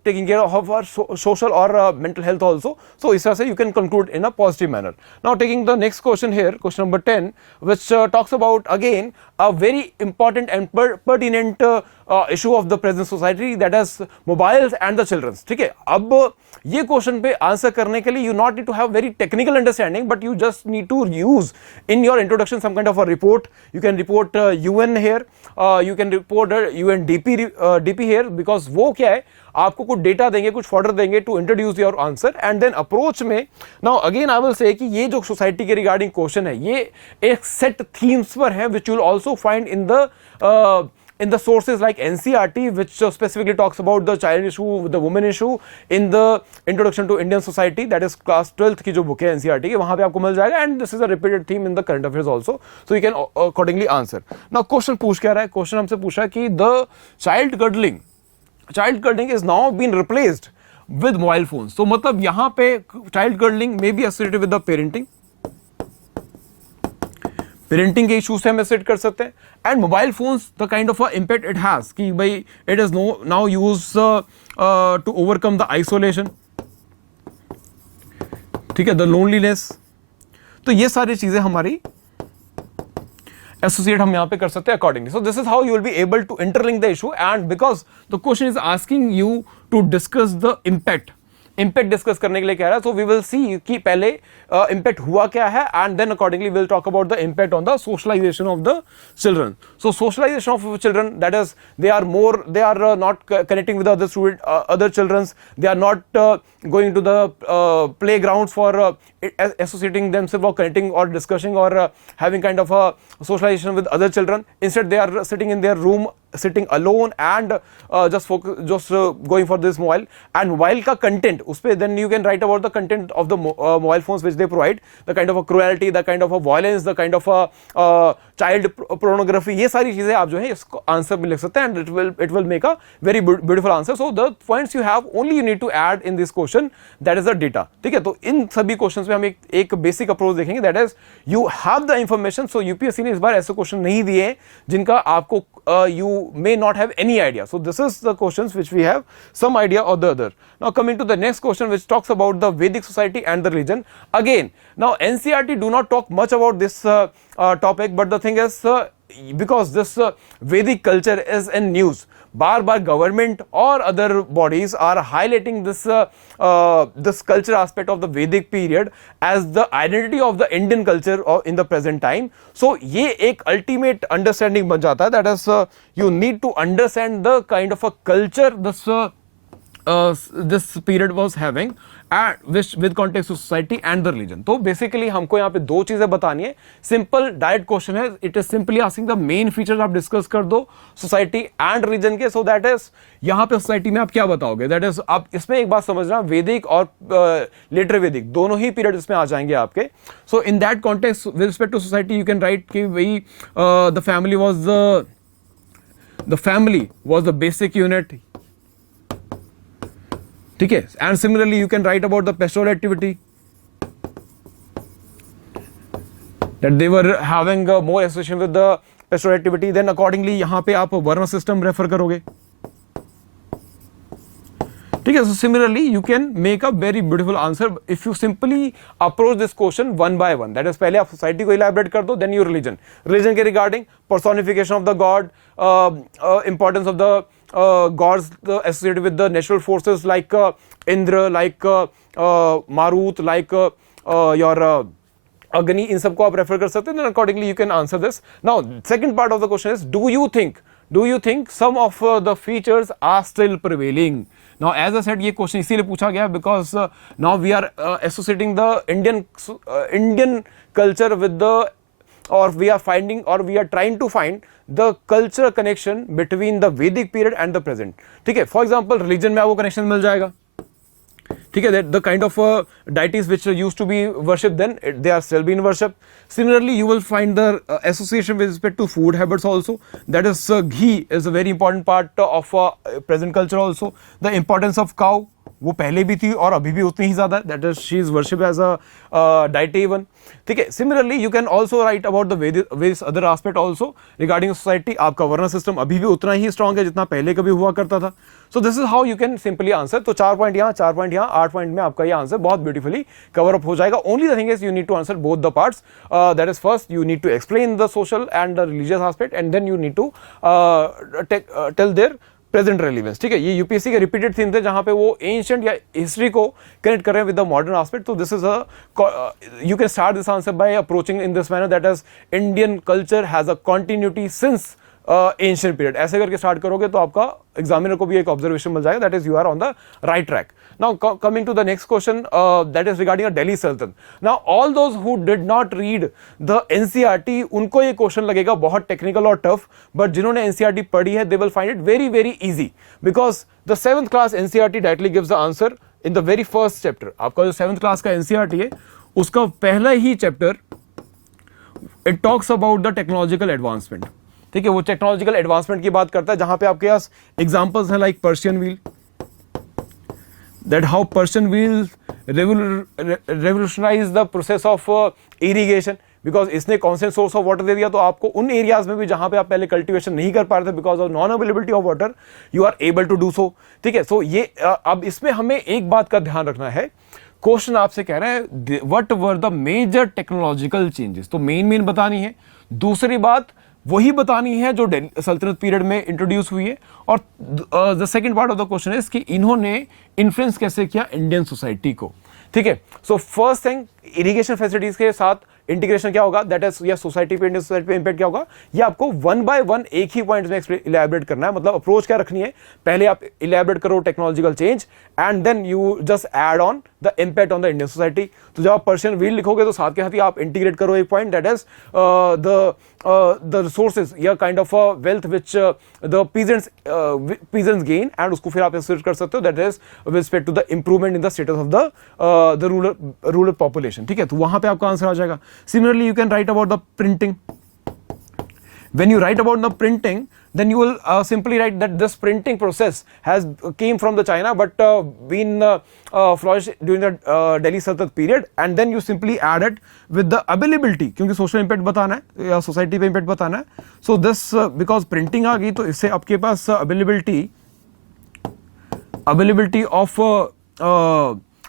taking care of her social or mental health also. So इस तरह से you can conclude in a positive manner. Now taking the next question here, question number 10, which talks about again a very important and pertinent pertinent issue of the present society, that is mobiles and the children. ठीक है, अब ये question पे answer करने के लिए you not need to have very technical understanding, but you just need to use in your introduction some kind of a report. You can report UN here, you can report UNDP here, because वो क्या है, आपको कुछ data देंगे, कुछ fodder देंगे to introduce your answer and then approach में. Now again I will say कि ये जो सोसाइटी के रिगार्डिंग क्वेश्चन है, ये एक सेट थीम्स पर है which you will also find in the sources like NCERT, which specifically talks about the child issue, the women issue, in the introduction to Indian society, that is class 12th की जो book है NCERT की, वहां पे आपको मिल जाएगा. and this is a repeated theme in the current affairs also, so you can accordingly answer. Now question पूछ क्या रहा है, क्वेश्चन हमसे पूछा कि the child cuddling is now been replaced with mobile phones. तो मतलब यहाँ पे child cuddling may be associated with the parenting के इशू से हम एसेट कर सकते हैं. And mobile phones the kind of impact it has कि भाई it is now use to overcome the isolation, ठीक है, द लोनलीनेस. तो ये सारी चीजें हमारी एसोसिएट हम यहां पे कर सकते हैं accordingly. So this is how you will be able to interlink the issue, and because the question is asking you to discuss the impact discuss करने के लिए कह रहा है. सो वी विल सी कि पहले इम्पैक्ट हुआ क्या है, and then accordingly will talk about the impact on the socialization of the children. So socialization of children, that is they are not connecting with other children, they are not going to the playgrounds for associating themselves or connecting or discussing or having kind of a socialization with other children. Instead they are sitting in their room, sitting alone and just going for this mobile. And mobile का content उस पे then you can write about the content of the mobile phones which they provide, the kind of a cruelty, the kind of a violence, the kind of a child pornography. ये सारी चीजें आप जो है इसको answer में लिख सकते हैं, and it will make a very beautiful answer. So the points you have only you need to add in this question, that is the data. ठीक है, तो इन सभी क्वेश्चंस में हम एक बेसिक अप्रोच देखेंगे, that is you have the information. So UPSC ने इस बार ऐसे क्वेश्चन नहीं दिए जिनका आपको you may not have any idea. So this is the questions which we have some idea or the other. Now coming to the next question, which talks about the Vedic society and the religion. Again, now NCERT do not talk much about this topic, but the thing is because this Vedic culture is in news, bar government or other bodies are highlighting this culture aspect of the Vedic period as the identity of the Indian culture in the present time. So ये एक ultimate understanding बन जाता है, that is you need to understand the kind of a culture this period was having with context to society and the religion. तो basically हमको यहाँ पे दो चीजें बतानी है. सिंपल डायरेक्ट क्वेश्चन है, it is simply asking the main features आप डिस्कस कर दो सोसाइटी एंड रिलीजन के. सो दैट इज यहाँ पे सोसाइटी में आप क्या बताओगे, दैट इज आप इसमें एक बात समझना, वैदिक और लेटर वैदिक दोनों ही पीरियड इसमें आ जाएंगे आपके. So in that context with respect to society you can write कि वही the family was the basic unit, ठीक है. And similarly you can write about the pastoral activity, that they were having more association with the pastoral activity. Then accordingly यहां पे आप varna system refer करोगे, ठीक है. So similarly you can make a very beautiful answer if you simply approach this question one by one. That is पहले आप society को elaborate कर दो, देन योर रिलीजन के regarding personification of the God, importance of the gods associated with the natural forces like Indra, like Marut, like your Agni, इन सबको आप refer कर सकते हैं. then accordingly you can answer this. Now second part of the question is, do you think some of the features are still prevailing? Now as I said, ये question इसीलिए पूछा गया because now we are associating the Indian culture with the, or we are finding, or we are trying to find the cultural connection between the Vedic period and the present. ठीक है, for example religion में आपको connection मिल जाएगा, ठीक है, that the kind of deities which used to be worshipped then, they are still being worshipped. Similarly you will find the association with respect to food habits also, that is ghee is a very important part of present culture also. The importance of cow, वो पहले भी थी और अभी भी उतनी ही ज्यादा, that is she is worship as a deity one, ठीक है। Similarly you can also write about the various other aspect also regarding society. आपका वर्ण सिस्टम अभी भी उतना ही स्ट्रांग है जितना पहले कभी हुआ करता था। सो this is how you can simply answer. तो 4 पॉइंट यहाँ, 4 पॉइंट यहाँ, 8 पॉइंट में आपका ये आंसर बहुत ब्यूटीफुली कवर अप हो जाएगा। Only the thing is you need to answer both the parts, that is first you need to explain the social and the religious aspect and then you need to tell their present relevance, ठीक है। ये UPSC के repeated theme थे जहां पे वो ancient या history को कनेक्ट कर रहे हैं विद द मॉडर्न एस्पेक्ट। तो this is you can start this answer by approaching in this manner, that is Indian culture has a continuity since ancient period. ऐसे करके स्टार्ट करोगे तो आपका एग्जामिनर को भी एक ऑब्जर्वेशन मिल जाएगा, that is you are on the right track. Now coming to the next question, that is regarding a Delhi Sultan. Now all those who did not read the NCERT, उनको ये question लगेगा बहुत technical और tough, but जिन्होंने NCERT पढ़ी है they will find it very very easy because the 7th class NCERT directly gives the answer in the very first chapter. आपका जो 7th class का NCERT है उसका पहला ही chapter it talks about the technological advancement, ठीक है। वो technological advancement की बात करता है जहां पे आपके पास एग्जांपल्स हैं like Persian wheel, that how Persian wheels revolutionized the process of irrigation, because इसने constant source of water दे दिया। तो आपको उन एरियाज में भी जहां पे आप पहले कल्टीवेशन नहीं कर पा रहे थे because of non availability of water, you are able to do so, ठीक है। सो ये अब इसमें हमें एक बात का ध्यान रखना है, क्वेश्चन आपसे कह रहा है what were the major technological changes, तो मेन बतानी है। दूसरी बात वही बतानी है जो सल्तनत पीरियड में इंट्रोड्यूस हुई है। और the second part of the question is कि इन्होंने इन्फ्लुएंस कैसे किया इंडियन सोसाइटी को, ठीक है। So first thing, irrigation facilities के साथ इंटीग्रेशन क्या होगा, दैट इज या सोसाइटी पे, इंडियन सोसाइटी पे इंपैक्ट क्या होगा, ये आपको 1 by 1 एक ही पॉइंट में इलैबोरेट करना है। मतलब अप्रोच क्या रखनी है, पहले आप इलैबोरेट करो technological change and then you just add on the impact on the Indian society. तो जब आप पर्शियन व्हील लिखोगे तो साथ के साथ ही आप इंटीग्रेट करो एक point, that is the resources या kind of wealth which the peasants gain, and उसको फिर आप एक्सप्रेस कर सकते हो that is with respect to the improvement in the status of the rural population, ठीक है। तो वहां पे आपका आंसर आ जाएगा। Similarly, you can write about the printing. When you write about the printing, then you will simply write that this printing process has came from the China, but been flourished during the Delhi Sultanate period, and then you simply add it with the availability, क्योंकि social impact बताना है या society पे impact बताना है। So this because printing आ गई तो इससे आपके पास availability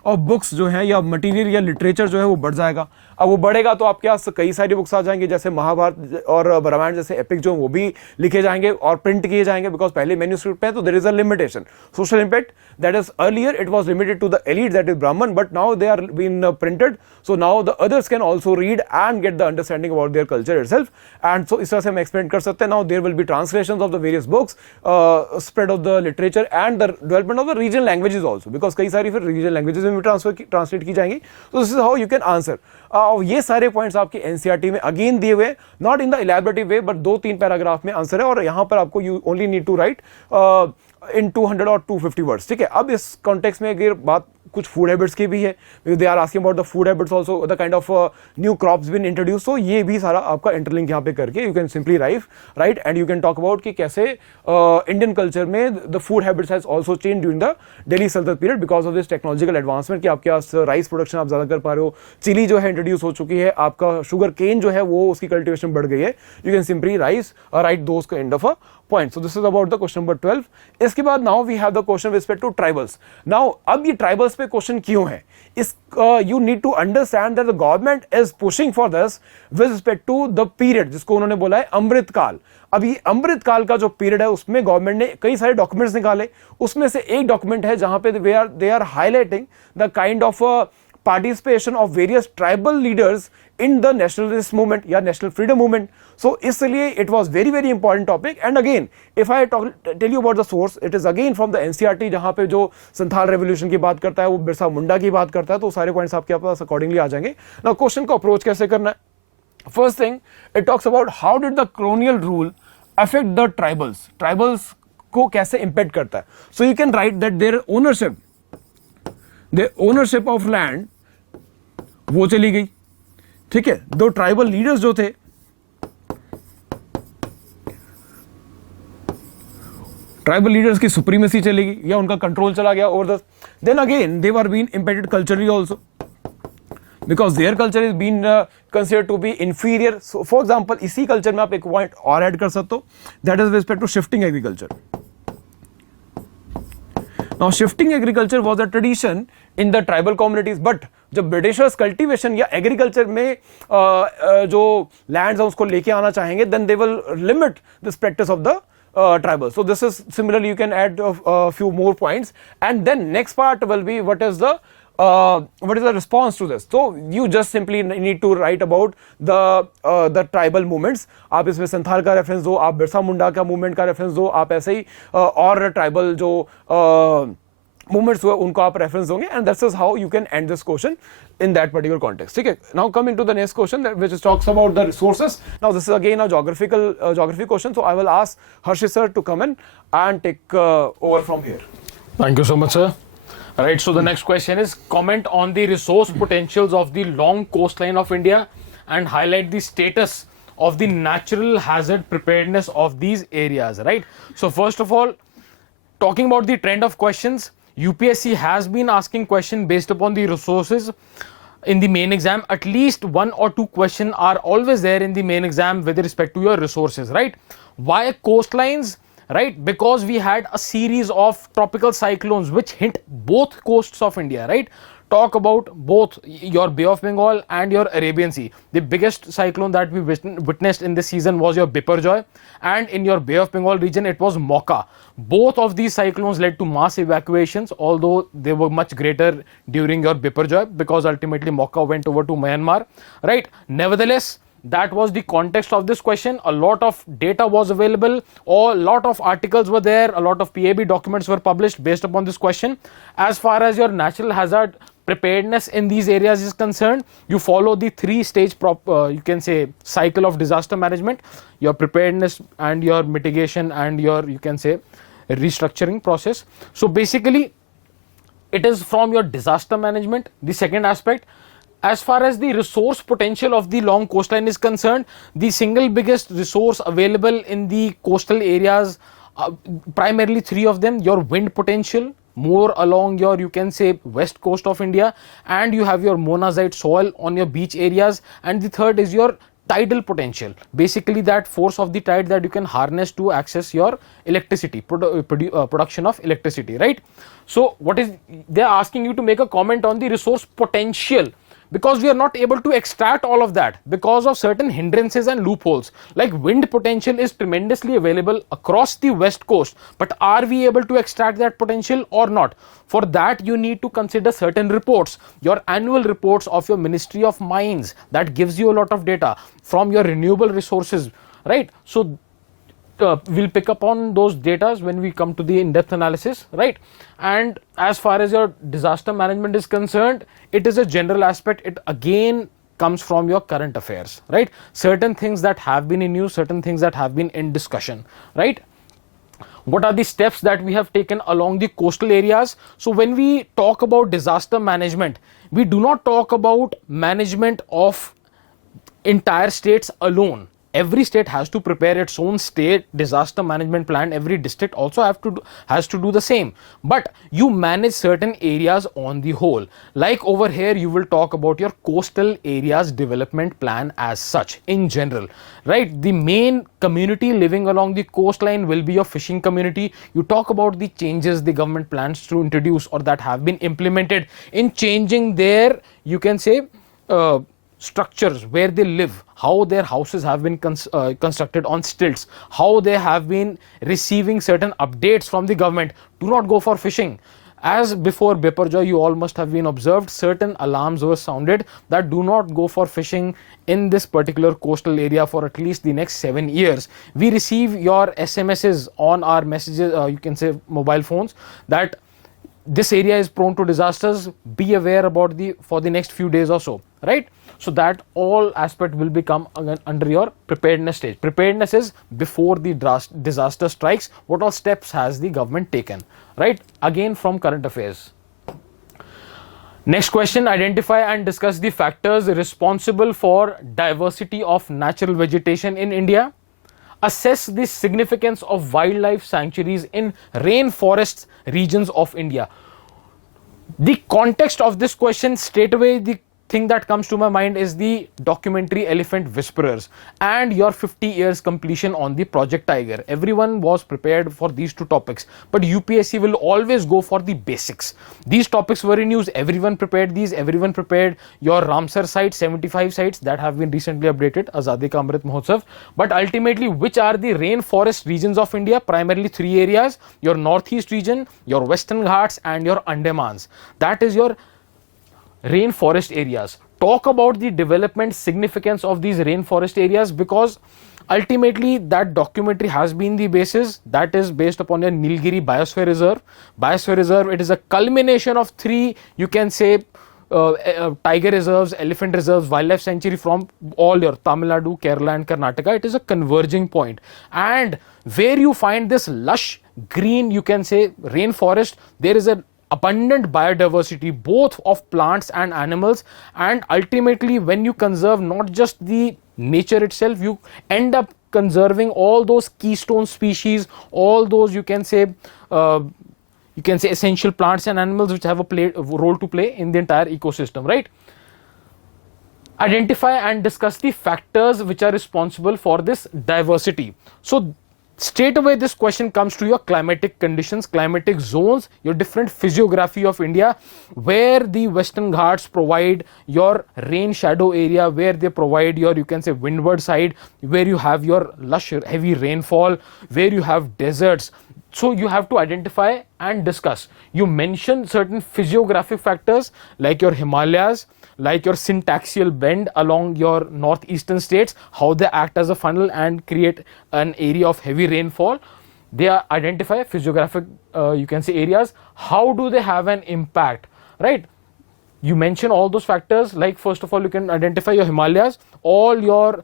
of books जो है या मटेरियल या लिटरेचर जो है वो बढ़ जाएगा। अब वो बढ़ेगा तो आपके पास कई सारी बुक्स आ जाएंगे, जैसे महाभारत और रामायण जैसे एपिक जो वो भी लिखे जाएंगे और प्रिंट किए जाएंगे बिकॉज पहले मैन्यूस्क्रिप्ट है, तो there is a limitation. Social impact, that is earlier it was limited to the elite, that is Brahmin, but now they are been printed, so now the others can also read and get the understanding about their culture itself. And so इस तरह से हम explain कर सकते हैं। Now there will be translations of the various books, spread of the literature and the development of the regional languages also, because कई सारी फिर रीजनल लैंग्वेजेस में भी ट्रांसलेट की जाएंगी। तो this is how you can answer. ये सारे पॉइंट्स आपके एनसीईआरटी में अगेन दिए हुए, not in the elaborative way, but 2-3 paragraph में आंसर है, और यहां पर आपको you only need to write in 200 और 250 वर्ड्स, ठीक है। अब इस कॉन्टेक्स्ट में अगर बात कुछ फूड हैबिट्स की भी है, they are asking about the food habits also, the kind of new crops been introduce, so ये भी सारा आपका इंटरलिंक यहाँ पे करके you can simply write and you can talk about कि कैसे इंडियन कल्चर में the food habits has also change during the Delhi Saltanat period because of this technological advancement, कि आपके पास राइस प्रोडक्शन आप ज्यादा कर पा रहे हो, चिली जो है इंट्रोड्यूस हो चुकी है, आपका शुगर केन जो है वो उसकी कल्टिवेशन बढ़ गई है, you can simply right those kind of a point. So this is about the question number 12. इसके बाद now we have the question with respect to tribals. Now अब ये tribals पे question क्यों है? इस you need to understand that the government is pushing for this with respect to the period जिसको उन्होंने बोला है अमृत काल। अब ये अमृत काल का जो पीरियड है उसमें गवर्नमेंट ने कई सारे डॉक्यूमेंट्स निकाले, उसमें से एक डॉक्यूमेंट है जहां पे they are highlighting the kind of participation of various tribal leaders in the nationalist movement या national freedom movement. So इसलिए it was very very important topic, and again if I tell you about the source, it is again from the NCERT जहां पे जो Santhal revolution की बात करता है, वो बिरसा मुंडा की बात करता है, तो सारे पॉइंट्स आपके पास अकॉर्डिंगली आ जाएंगे। Now क्वेश्चन को अप्रोच कैसे करना है? First thing, it talks about how did the colonial rule affect the tribals को कैसे impact करता है। So you can write that their ownership of land वो चली गई, ठीक है। दो ट्राइबल लीडर्स जो थे, ट्राइबल लीडर्स की सुप्रीमेसी चलेगी या उनका कंट्रोल चला गया over the, then again they were been impacted culturally also because their culture is been consider to be inferior. For example इसी कल्चर में आप एक पॉइंट और ऐड कर सकते हो, that is respect to shifting agriculture. Now shifting agriculture was a tradition in the tribal communities, but जब Britishers cultivation या एग्रीकल्चर में जो लैंड्स है उसको लेके आना चाहेंगे, then they will limit this practice of the tribal. So this is similarly you can add a few more points, and then next part will be what is the response to this. So you just simply need to write about the tribal movements. आप इसमें संथाल का reference दो, आप बिरसा मुंडा का movement का reference दो, आप ऐसे ही और ट्राइबल जो मूवमेंट्स हुए उनको आप रेफरेंस दोगे, and that's how you can and this question in that particular context. ठीक है, now coming to the next question which talks about the resources. Now this is again a geography question, so I will ask Harshit sir to come in and take over from here. Thank you so much, sir. Right, so the next question is comment on the resource potentials of the long coastline of India and highlight the status of the natural hazard preparedness of these areas. Right, so first of all, talking about the trend of questions, UPSC has been asking questions based upon the resources in the main exam. At least 1 or 2 questions are always there in the main exam with respect to your resources, right? Why coastlines? Right, because we had a series of tropical cyclones which hit both coasts of India, right? Talk about both your Bay of Bengal and your Arabian Sea. The biggest cyclone that we witnessed in this season was your Biparjoy, and in your Bay of Bengal region it was Mocha. Both of these cyclones led to mass evacuations, although they were much greater during your Biparjoy because ultimately Mocha went over to Myanmar, right? Nevertheless, that was the context of this question. A lot of data was available, or a lot of articles were there, a lot of PAB documents were published based upon this question. As far as your natural hazard preparedness in these areas is concerned, you follow the 3-stage you can say cycle of disaster management: your preparedness and your mitigation and your, you can say, restructuring process. So basically it is from your disaster management. The second aspect, as far as the resource potential of the long coastline is concerned, the single biggest resource available in the coastal areas, primarily 3 of them: your wind potential, more along your, you can say, west coast of India, and you have your monazite soil on your beach areas, and the third is your tidal potential, basically that force of the tide that you can harness to access your electricity, production of electricity, right? So what is, they are asking you to make a comment on the resource potential, because we are not able to extract all of that because of certain hindrances and loopholes. Like wind potential is tremendously available across the west coast, but are we able to extract that potential or not? For that you need to consider certain reports, your annual reports of your Ministry of Mines, that gives you a lot of data from your renewable resources, right? So we'll pick up on those data when we come to the in-depth analysis, right? And as far as your disaster management is concerned, it is a general aspect. It again comes from your current affairs, right? Certain things that have been in news, certain things that have been in discussion, right? What are the steps that we have taken along the coastal areas? So when we talk about disaster management, we do not talk about management of entire states alone. Every state has to prepare its own state disaster management plan. Every district also has to do the same. But you manage certain areas on the whole. Like over here, you will talk about your coastal areas development plan as such in general, right? The main community living along the coastline will be your fishing community. You talk about the changes the government plans to introduce or that have been implemented in changing their, you can say, structures where they live, how their houses have been constructed on stilts, how they have been receiving certain updates from the government. Do not go for fishing. As before Biparjoy, you all must have been observed, certain alarms were sounded that do not go for fishing in this particular coastal area for at least the next 7 years. We receive your SMSs on our messages, you can say mobile phones, that this area is prone to disasters, be aware about for the next few days or so, right? So that all aspect will become again under your preparedness stage. Preparedness is before the disaster strikes, what all steps has the government taken, right? Again from current affairs. Next question, identify and discuss the factors responsible for diversity of natural vegetation in India. assess the significance of wildlife sanctuaries in rainforest regions of India. The context of this question, straight away the thing that comes to my mind is the documentary Elephant Whisperers and your 50 years completion on the Project Tiger. Everyone was prepared for these two topics, but UPSC will always go for the basics. These topics were in use, everyone prepared these, everyone prepared your Ramsar sites, 75 sites that have been recently updated, Azadi Ka Amrit Mahotsav. But ultimately, which are the rainforest regions of India? Primarily three areas: your northeast region, your Western Ghats and your Andamans. That is your rainforest areas. Talk about the development significance of these rainforest areas, because ultimately that documentary has been the basis. That is based upon your Nilgiri Biosphere Reserve. Biosphere Reserve, it is a culmination of three, you can say, tiger reserves, elephant reserves, wildlife sanctuary from all your Tamil Nadu, Kerala and Karnataka. It is a converging point, and where you find this lush green, you can say, rainforest, there is a abundant biodiversity both of plants and animals. And ultimately, when you conserve not just the nature itself, you end up conserving all those keystone species, all those you can say essential plants and animals which have a role to play in the entire ecosystem, right? Identify and discuss the factors which are responsible for this diversity. So straight away this question comes to your climatic conditions, climatic zones, your different physiography of India, where the Western Ghats provide your rain shadow area, where they provide your, you can say, windward side, where you have your lush heavy rainfall, where you have deserts. So you have to identify and discuss. You mention certain physiographic factors like your Himalayas, like your syntaxial bend along your northeastern states, how they act as a funnel and create an area of heavy rainfall. They are identify physiographic, you can say, areas. How do they have an impact, right? You mention all those factors. Like, first of all, you can identify your Himalayas. All your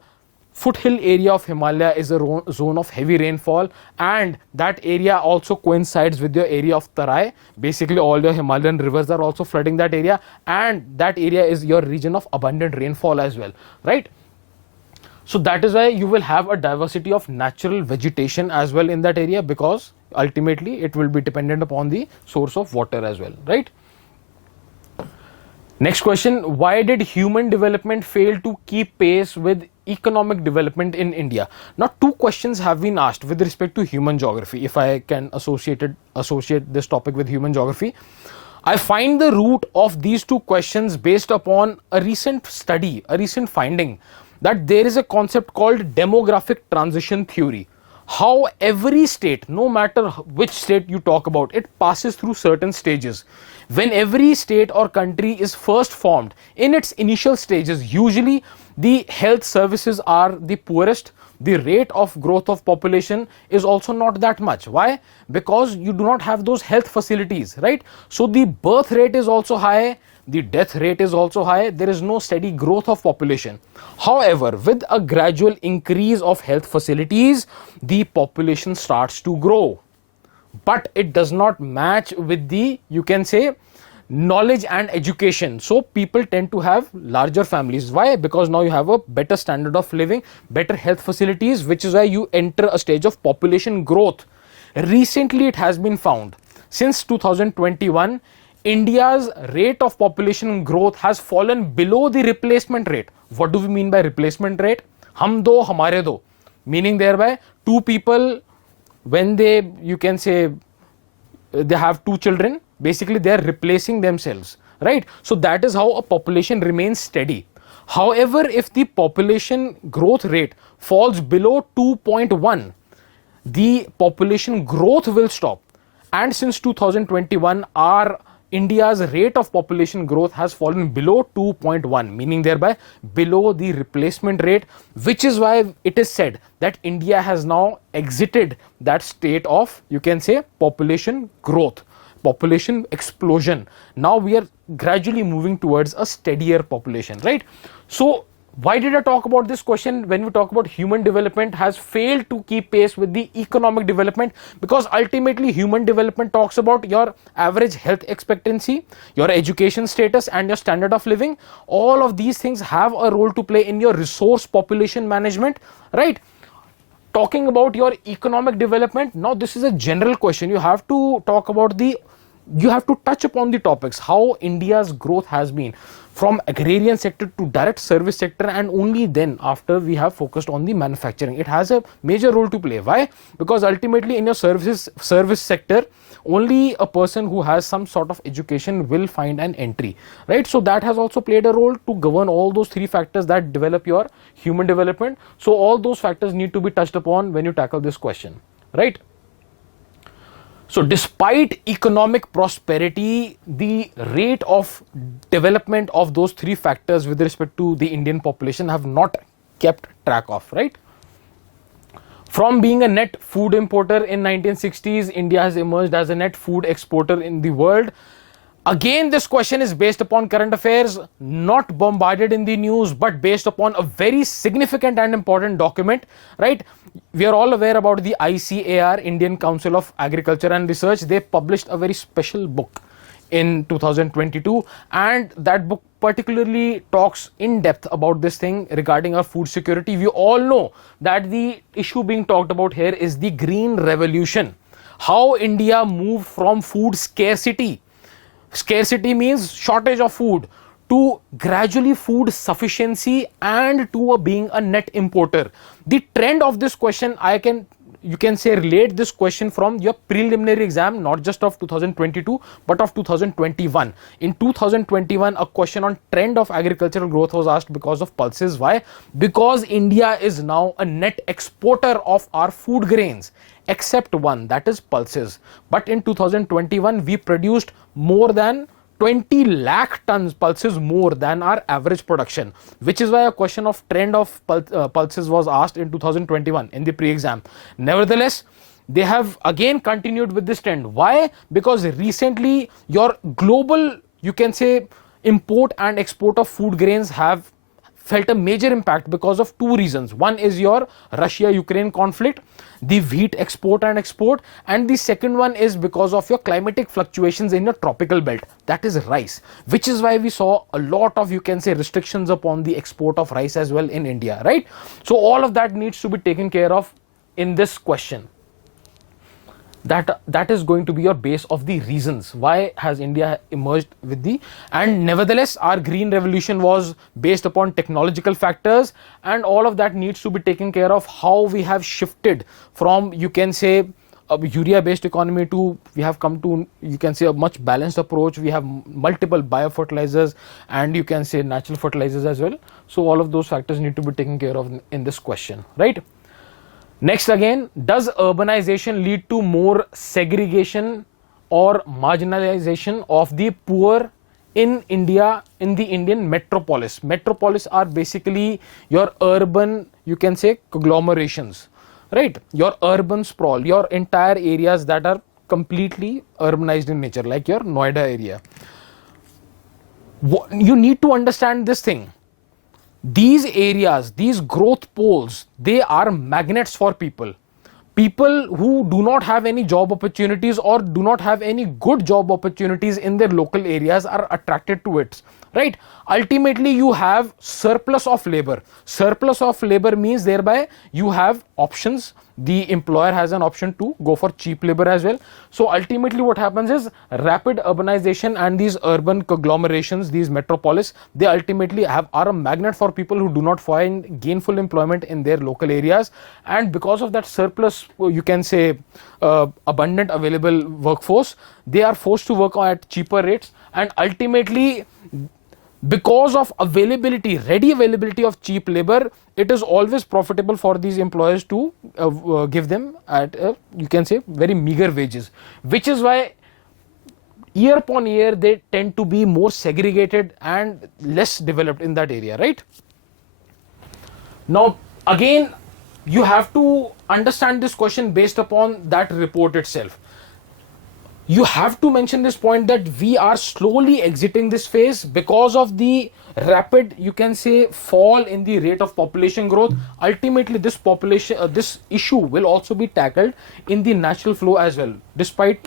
foothill area of Himalaya is a zone of heavy rainfall, and that area also coincides with your area of Tarai. Basically, all your Himalayan rivers are also flooding that area, and that area is your region of abundant rainfall as well, right? So that is why you will have a diversity of natural vegetation as well in that area, because ultimately it will be dependent upon the source of water as well, right? Next question: why did human development fail to keep pace with economic development in India? Now, two questions have been asked with respect to human geography. If I can associate this topic with human geography, I find the root of these two questions based upon a recent study, a recent finding, that there is a concept called demographic transition theory. How every state, no matter which state you talk about, it passes through certain stages. When every state or country is first formed, in its initial stages, usually the health services are the poorest. The rate of growth of population is also not that much. Why? Because you do not have those health facilities, right? So the birth rate is also high, the death rate is also high, there is no steady growth of population. However, with a gradual increase of health facilities, the population starts to grow, but it does not match with the, you can say, knowledge and education. So people tend to have larger families. Why? Because now you have a better standard of living, better health facilities, which is why you enter a stage of population growth. Recently it has been found, since 2021, India's rate of population growth has fallen below the replacement rate. What do we mean by replacement rate? Hum do, hamare do. Meaning thereby, two people, when they, you can say, they have two children, basically they are replacing themselves, right? So that is how a population remains steady. However, if the population growth rate falls below 2.1, the population growth will stop. And since 2021, our India's rate of population growth has fallen below 2.1, meaning thereby below the replacement rate, which is why it is said that India has now exited that state of, you can say, population growth, population explosion. Now we are gradually moving towards a steadier population, right? So why did I talk about this question? When we talk about human development has failed to keep pace with the economic development, because ultimately human development talks about your average health expectancy, your education status and your standard of living. All of these things have a role to play in your resource population management, right? talking about your economic development, now this is a general question. You have to talk about you have to touch upon the topics, how India's growth has been from agrarian sector to direct service sector, and only then after we have focused on the manufacturing. It has a major role to play. Why? Because ultimately in your service sector, only a person who has some sort of education will find an entry, right? So that has also played a role to govern all those three factors that develop your human development. So all those factors need to be touched upon when you tackle this question, right? So despite economic prosperity, the rate of development of those three factors with respect to the Indian population have not kept track of, right? From being a net food importer in 1960s, India has emerged as a net food exporter in the world. Again, this question is based upon current affairs, not bombarded in the news, but based upon a very significant and important document, right? We are all aware about the ICAR, Indian Council of Agriculture and Research. They published a very special book in 2022, and that book particularly talks in depth about this thing regarding our food security. We all know that the issue being talked about here is the green revolution. How India moved from food scarcity means shortage of food, to gradually food sufficiency, and to being a net importer. The trend of this question, you can say relate this question from your preliminary exam, not just of 2022 but of 2021. In 2021, a question on trend of agricultural growth was asked because of pulses. Why? Because India is now a net exporter of our food grains, except one, that is pulses. But in 2021, we produced more than 20 lakh tons pulses more than our average production, which is why a question of trend of pulses was asked in 2021 in the pre-exam. Nevertheless, they have again continued with this trend. Why? Because recently your global, you can say, import and export of food grains have felt a major impact because of two reasons. One is your Russia-Ukraine conflict, the wheat export, and the second one is because of your climatic fluctuations in your tropical belt, that is rice, which is why we saw a lot of, you can say, restrictions upon the export of rice as well in India, right? So all of that needs to be taken care of in this question. That is going to be your base of the reasons why has India emerged with the, and nevertheless our green revolution was based upon technological factors, and all of that needs to be taken care of. How we have shifted from, you can say, a urea based economy to, we have come to, you can say, a much balanced approach. We have multiple biofertilizers and, you can say, natural fertilizers as well. So all of those factors need to be taken care of in this question, right? Next again, does urbanization lead to more segregation or marginalization of the poor in India, in the Indian metropolis? Metropolis are basically your urban, you can say, conglomerations, right? Your urban sprawl, your entire areas that are completely urbanized in nature, like your Noida area. You need to understand this thing. These areas, these growth poles, they are magnets for people. People who do not have any job opportunities or do not have any good job opportunities in their local areas are attracted to it, right? Ultimately, you have surplus of labor. Surplus of labor means thereby you have options. The employer has an option to go for cheap labor as well. So ultimately what happens is rapid urbanization and these urban conglomerations, these metropolis, they ultimately are a magnet for people who do not find gainful employment in their local areas. And because of that surplus, you can say, abundant available workforce, they are forced to work at cheaper rates, and ultimately, because of availability, ready availability of cheap labor, it is always profitable for these employers to give them at, you can say, very meager wages, which is why year upon year they tend to be more segregated and less developed in that area, right? Now, again, you have to understand this question based upon that report itself. You have to mention this point that we are slowly exiting this phase because of the rapid, you can say, fall in the rate of population growth. Ultimately, this this issue will also be tackled in the natural flow as well, despite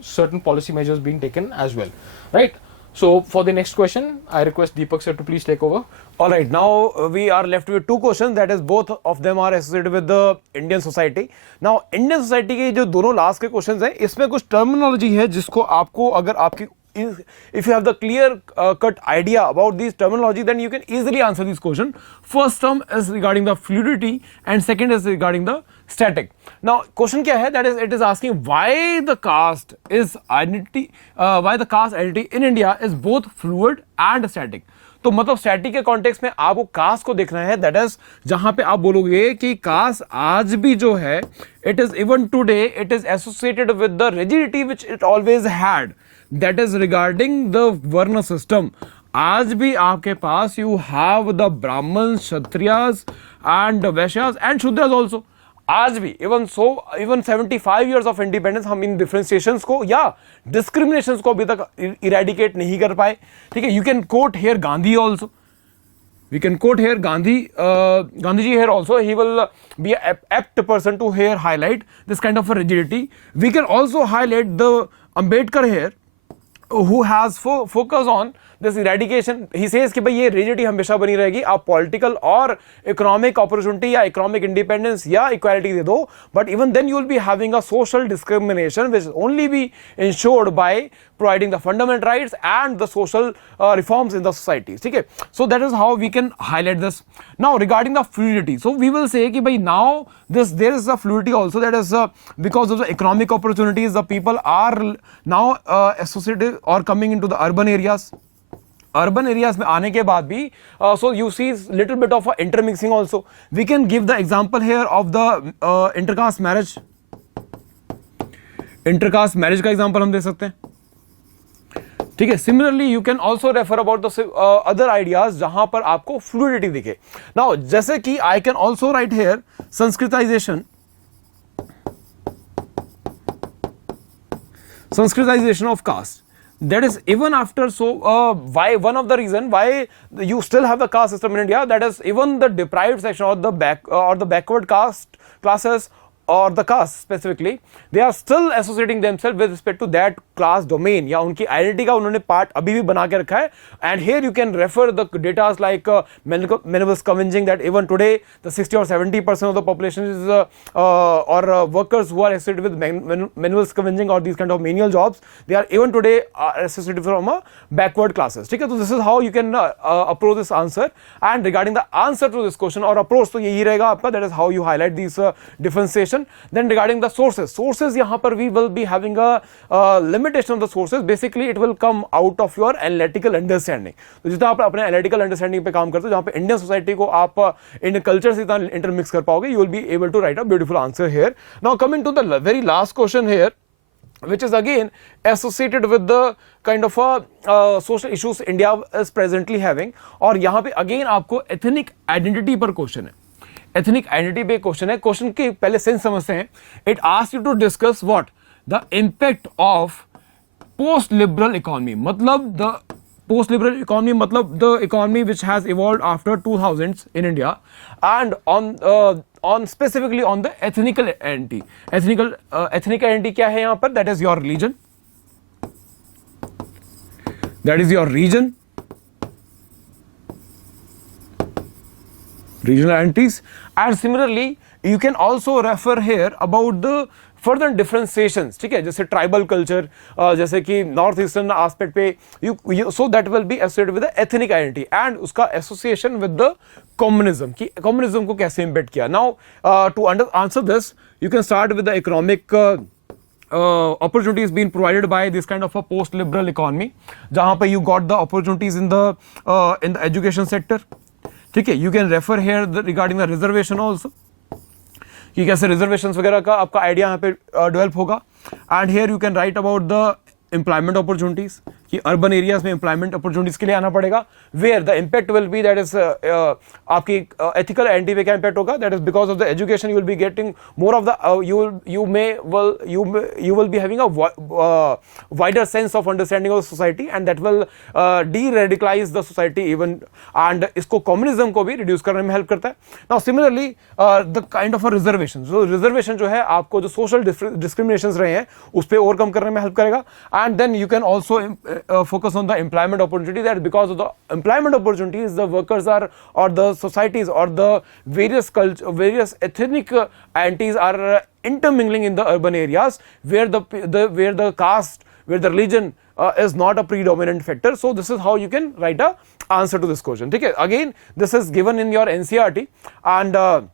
certain policy measures being taken as well, right? So for the next question, I request Deepak sir to please take over. All right, now we are left with two questions, that is both of them are associated with the Indian society. Now Indian society के जो दोनों last के questions हैं, इसमें कुछ terminology है जिसको आपको, अगर आपकी if you have the clear cut idea about these terminology, then you can easily answer this question. First term is regarding the fluidity and second is regarding the static. Now question क्या है, that is it is asking why the caste is identity, why the caste identity in India is both fluid and static. तो मतलब static के context में आपको cast को देखना है, दैट इज जहां पे आप बोलोगे कि कास्ट आज भी जो है, it is even today it is associated with the rigidity which it always had, that is regarding the varna system. आज भी आपके पास you have the Brahmin, Kshatriyas and Vaishyas and Shudras also. आज भी इवन 75 years ऑफ इंडिपेंडेंस हम इन डिफरेंशिएशंस को या डिस्क्रिमिनेशंस को अभी तक इरेडिकेट नहीं कर पाए. ठीक है, you can quote here Gandhi also, we can quote here Gandhi ji here also, he will be apt person to here highlight this kind of rigidity. We can also highlight the Ambedkar here who has focus on this eradication. He says कि भाई ये rigidity हमेशा बनी रहेगी, आप political और economic opportunity या economic independence या equality दे दो, but even then you will be having a social discrimination which only be ensured by providing the fundamental rights and the social reforms in the society. ठीक है, so that is how we can highlight this. Now regarding the fluidity, so we will say कि भाई now there is a fluidity also, that is because of the economic opportunities the people are now associated or coming into the urban areas. Urban areas में आने के बाद भी so you see little bit of a intermixing also. We can give the example here of the intercaste marriage. Intercaste marriage का example हम दे सकते हैं. ठीक है, similarly you can also refer about the other ideas जहां पर आपको fluidity दिखे. नाउ जैसे कि I can also write here sanskritisation of caste. That is even after, so why one of the reason why you still have the caste system in India, that is even the deprived section or the backward caste classes or the caste specifically, they are still associating themselves with respect to that class domain या उनकी identity का उन्होंने part अभी भी बना के रखा है. And here you can refer the data like Menow's scavenging, that even today the 60 or 70% of the population is or workers who are associated with Menow's scavenging or these kind of menial jobs, they are even today associated from a backward classes. ठीक है, तो this is how you can approach this answer. And regarding the answer to this question or approach तो यही रहेगा आपका, that is how you highlight these differentiation. Then regarding the sources यहाँ पर we will be having a limitation of the sources. Basically it will come out of your analytical understanding. तो जितना आप अपने analytical understanding पे काम करते हो, जहाँ पे Indian society को आप इन culture से इतना intermix कर पाओगे, you will be able to write a beautiful answer here. Now coming to the very last question here, which is again associated with the kind of social issues India is presently having. और यहाँ पे again आपको ethnic identity पर question है. Ethnic identity पे question है. Question के पहले सेंस समझते हैं. It asks you to discuss what the impact of post liberal economy. मतलब द पोस्ट लिबरल इकोनॉमी मतलब the economy which has evolved after 2000s in India and on specifically on the ethnical identity. Ethnic identity क्या है यहाँ पर? That is your religion, that is your region, regional identities. And similarly you can also refer here about the further differentiations. ठीक है, जैसे tribal culture, जैसे कि north eastern aspect पे so that will be associated with the ethnic identity and उसका association with the communism, कि communism को कैसे impact किया. Now to answer this you can start with the economic opportunities being provided by this kind of a post liberal economy, जहाँ पे you got the opportunities in the education sector. ठीक है, you can refer here regarding the reservation also, कि कैसे reservations वगैरह का आपका idea यहाँ पे डेवलप होगा. And here you can write about the employment opportunities, कि अर्बन एरियाज में एम्प्लॉयमेंट अपॉर्चुनिटीज के लिए आना पड़ेगा. Where the impact will be, that is आपकी एथिकल आइडेंटिटी पे क्या इम्पैक्ट होगा? That is because of the education you will be getting more of the you will be having a wider sense of understanding of society and that will de-radicalize the society even, and इसको communism को भी reduce करने में help करता है. Now similarly the kind of a reservation, जो reservation जो है आपको जो सोशल डिस्क्रिमिनेशंस रहे हैं उस पर ओवरकम करने में हेल्प करेगा. And then you can also focus on the employment opportunity, that because of the employment opportunities the workers are, or the societies, or the various various ethnic entities are intermingling in the urban areas where the caste, where the religion is not a predominant factor. So this is how you can write a answer to this question. Okay, again this is given in your NCERT, and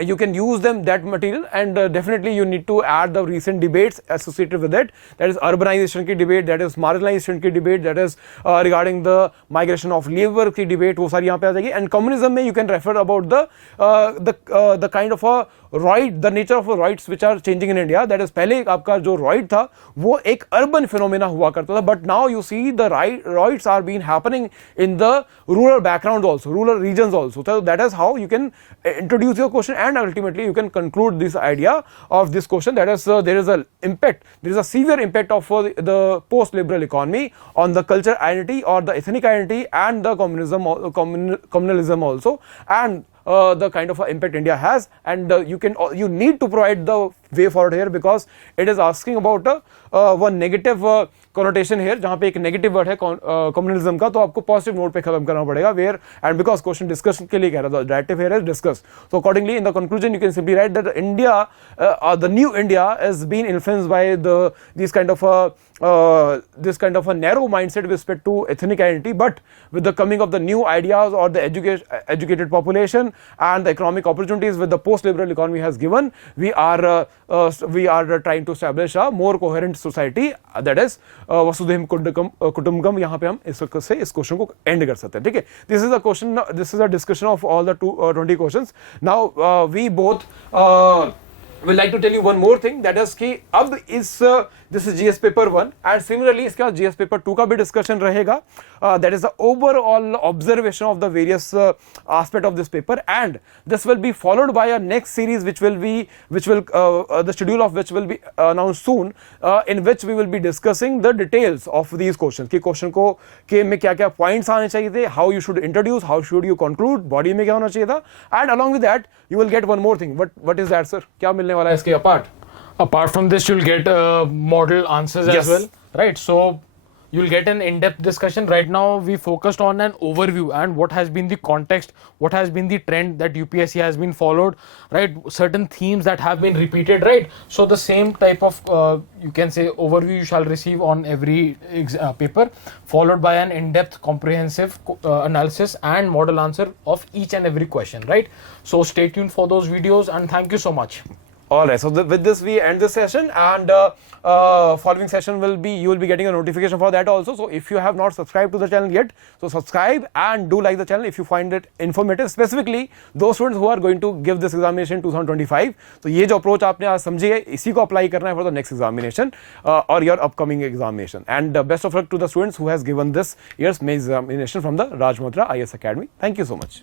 you can use that material, and definitely you need to add the recent debates associated with it, that is urbanization ki debate, that is marginalization ki debate, that is regarding the migration of labor ki debate, wo sari yahan pe aa jayegi. And communism mein you can refer about the kind of a right, the nature of rights which are changing in India. That is pehle aapka jo right tha wo ek urban phenomena hua karta tha, but now you see the rights are being happening in the rural background also, rural regions also. So that is how you can introduce your question, and ultimately you can conclude this idea of this question, that is there is a impact, there is a severe impact of the post-liberal economy on the culture identity or the ethnic identity and the communalism also, and the kind of impact India has, and you need to provide the way forward here, because it is asking about one negative connotation here, जहाँ पे एक negative word है communalism का, तो आपको positive note पे खत्म करना पड़ेगा, where and because question discussion के लिए कह रहा था, directive here is discuss. So accordingly in the conclusion you can simply write that India, the new India is being influenced by this kind of a narrow mindset with respect to ethnic identity, but with the coming of the new ideas or the educated population and the economic opportunities with the post-liberal economy has given, we are trying to establish a more coherent society, that is वसुधैव कुटुंबकम. यहाँ पे हम इस question को and कर सकते हैं. ठीक है, this is a question, this is a discussion of all the 20 questions. Now we both will like to tell you one more thing, that is कि अब this is GS paper 1, and similarly इसका GS paper 2 का भी discussion रहेगा. That is the overall observation of the various aspect of this paper, and this will be followed by a next series which will the schedule of which will be announced soon, in which we will be discussing the details of these questions, कि question को के में क्या क्या points आने चाहिए थे, how you should introduce, how should you conclude, body में क्या होना चाहिए था, and along with that you will get one more thing. What is that, sir? क्या मिलने वाला है इसके apart from this you'll get model answers Yes. as well, right? So you'll get an in-depth discussion. Right now we focused on an overview and what has been the context, what has been the trend that UPSC has been followed, right? Certain themes that have been repeated, right? So the same type of you can say overview you shall receive on every paper, followed by an in-depth comprehensive analysis and model answer of each and every question, right? So stay tuned for those videos, and thank you so much. Alright, so with this we end this session, and following session you will be getting a notification for that also. So if you have not subscribed to the channel yet, so subscribe and do like the channel if you find it informative, specifically those students who are going to give this examination 2025. So ये जो approach आपने आज समझी है, इसी को apply करना है for the next examination or your upcoming examination. And best of luck to the students who has given this year's May examination from the Malhotra IAS Academy. Thank you so much.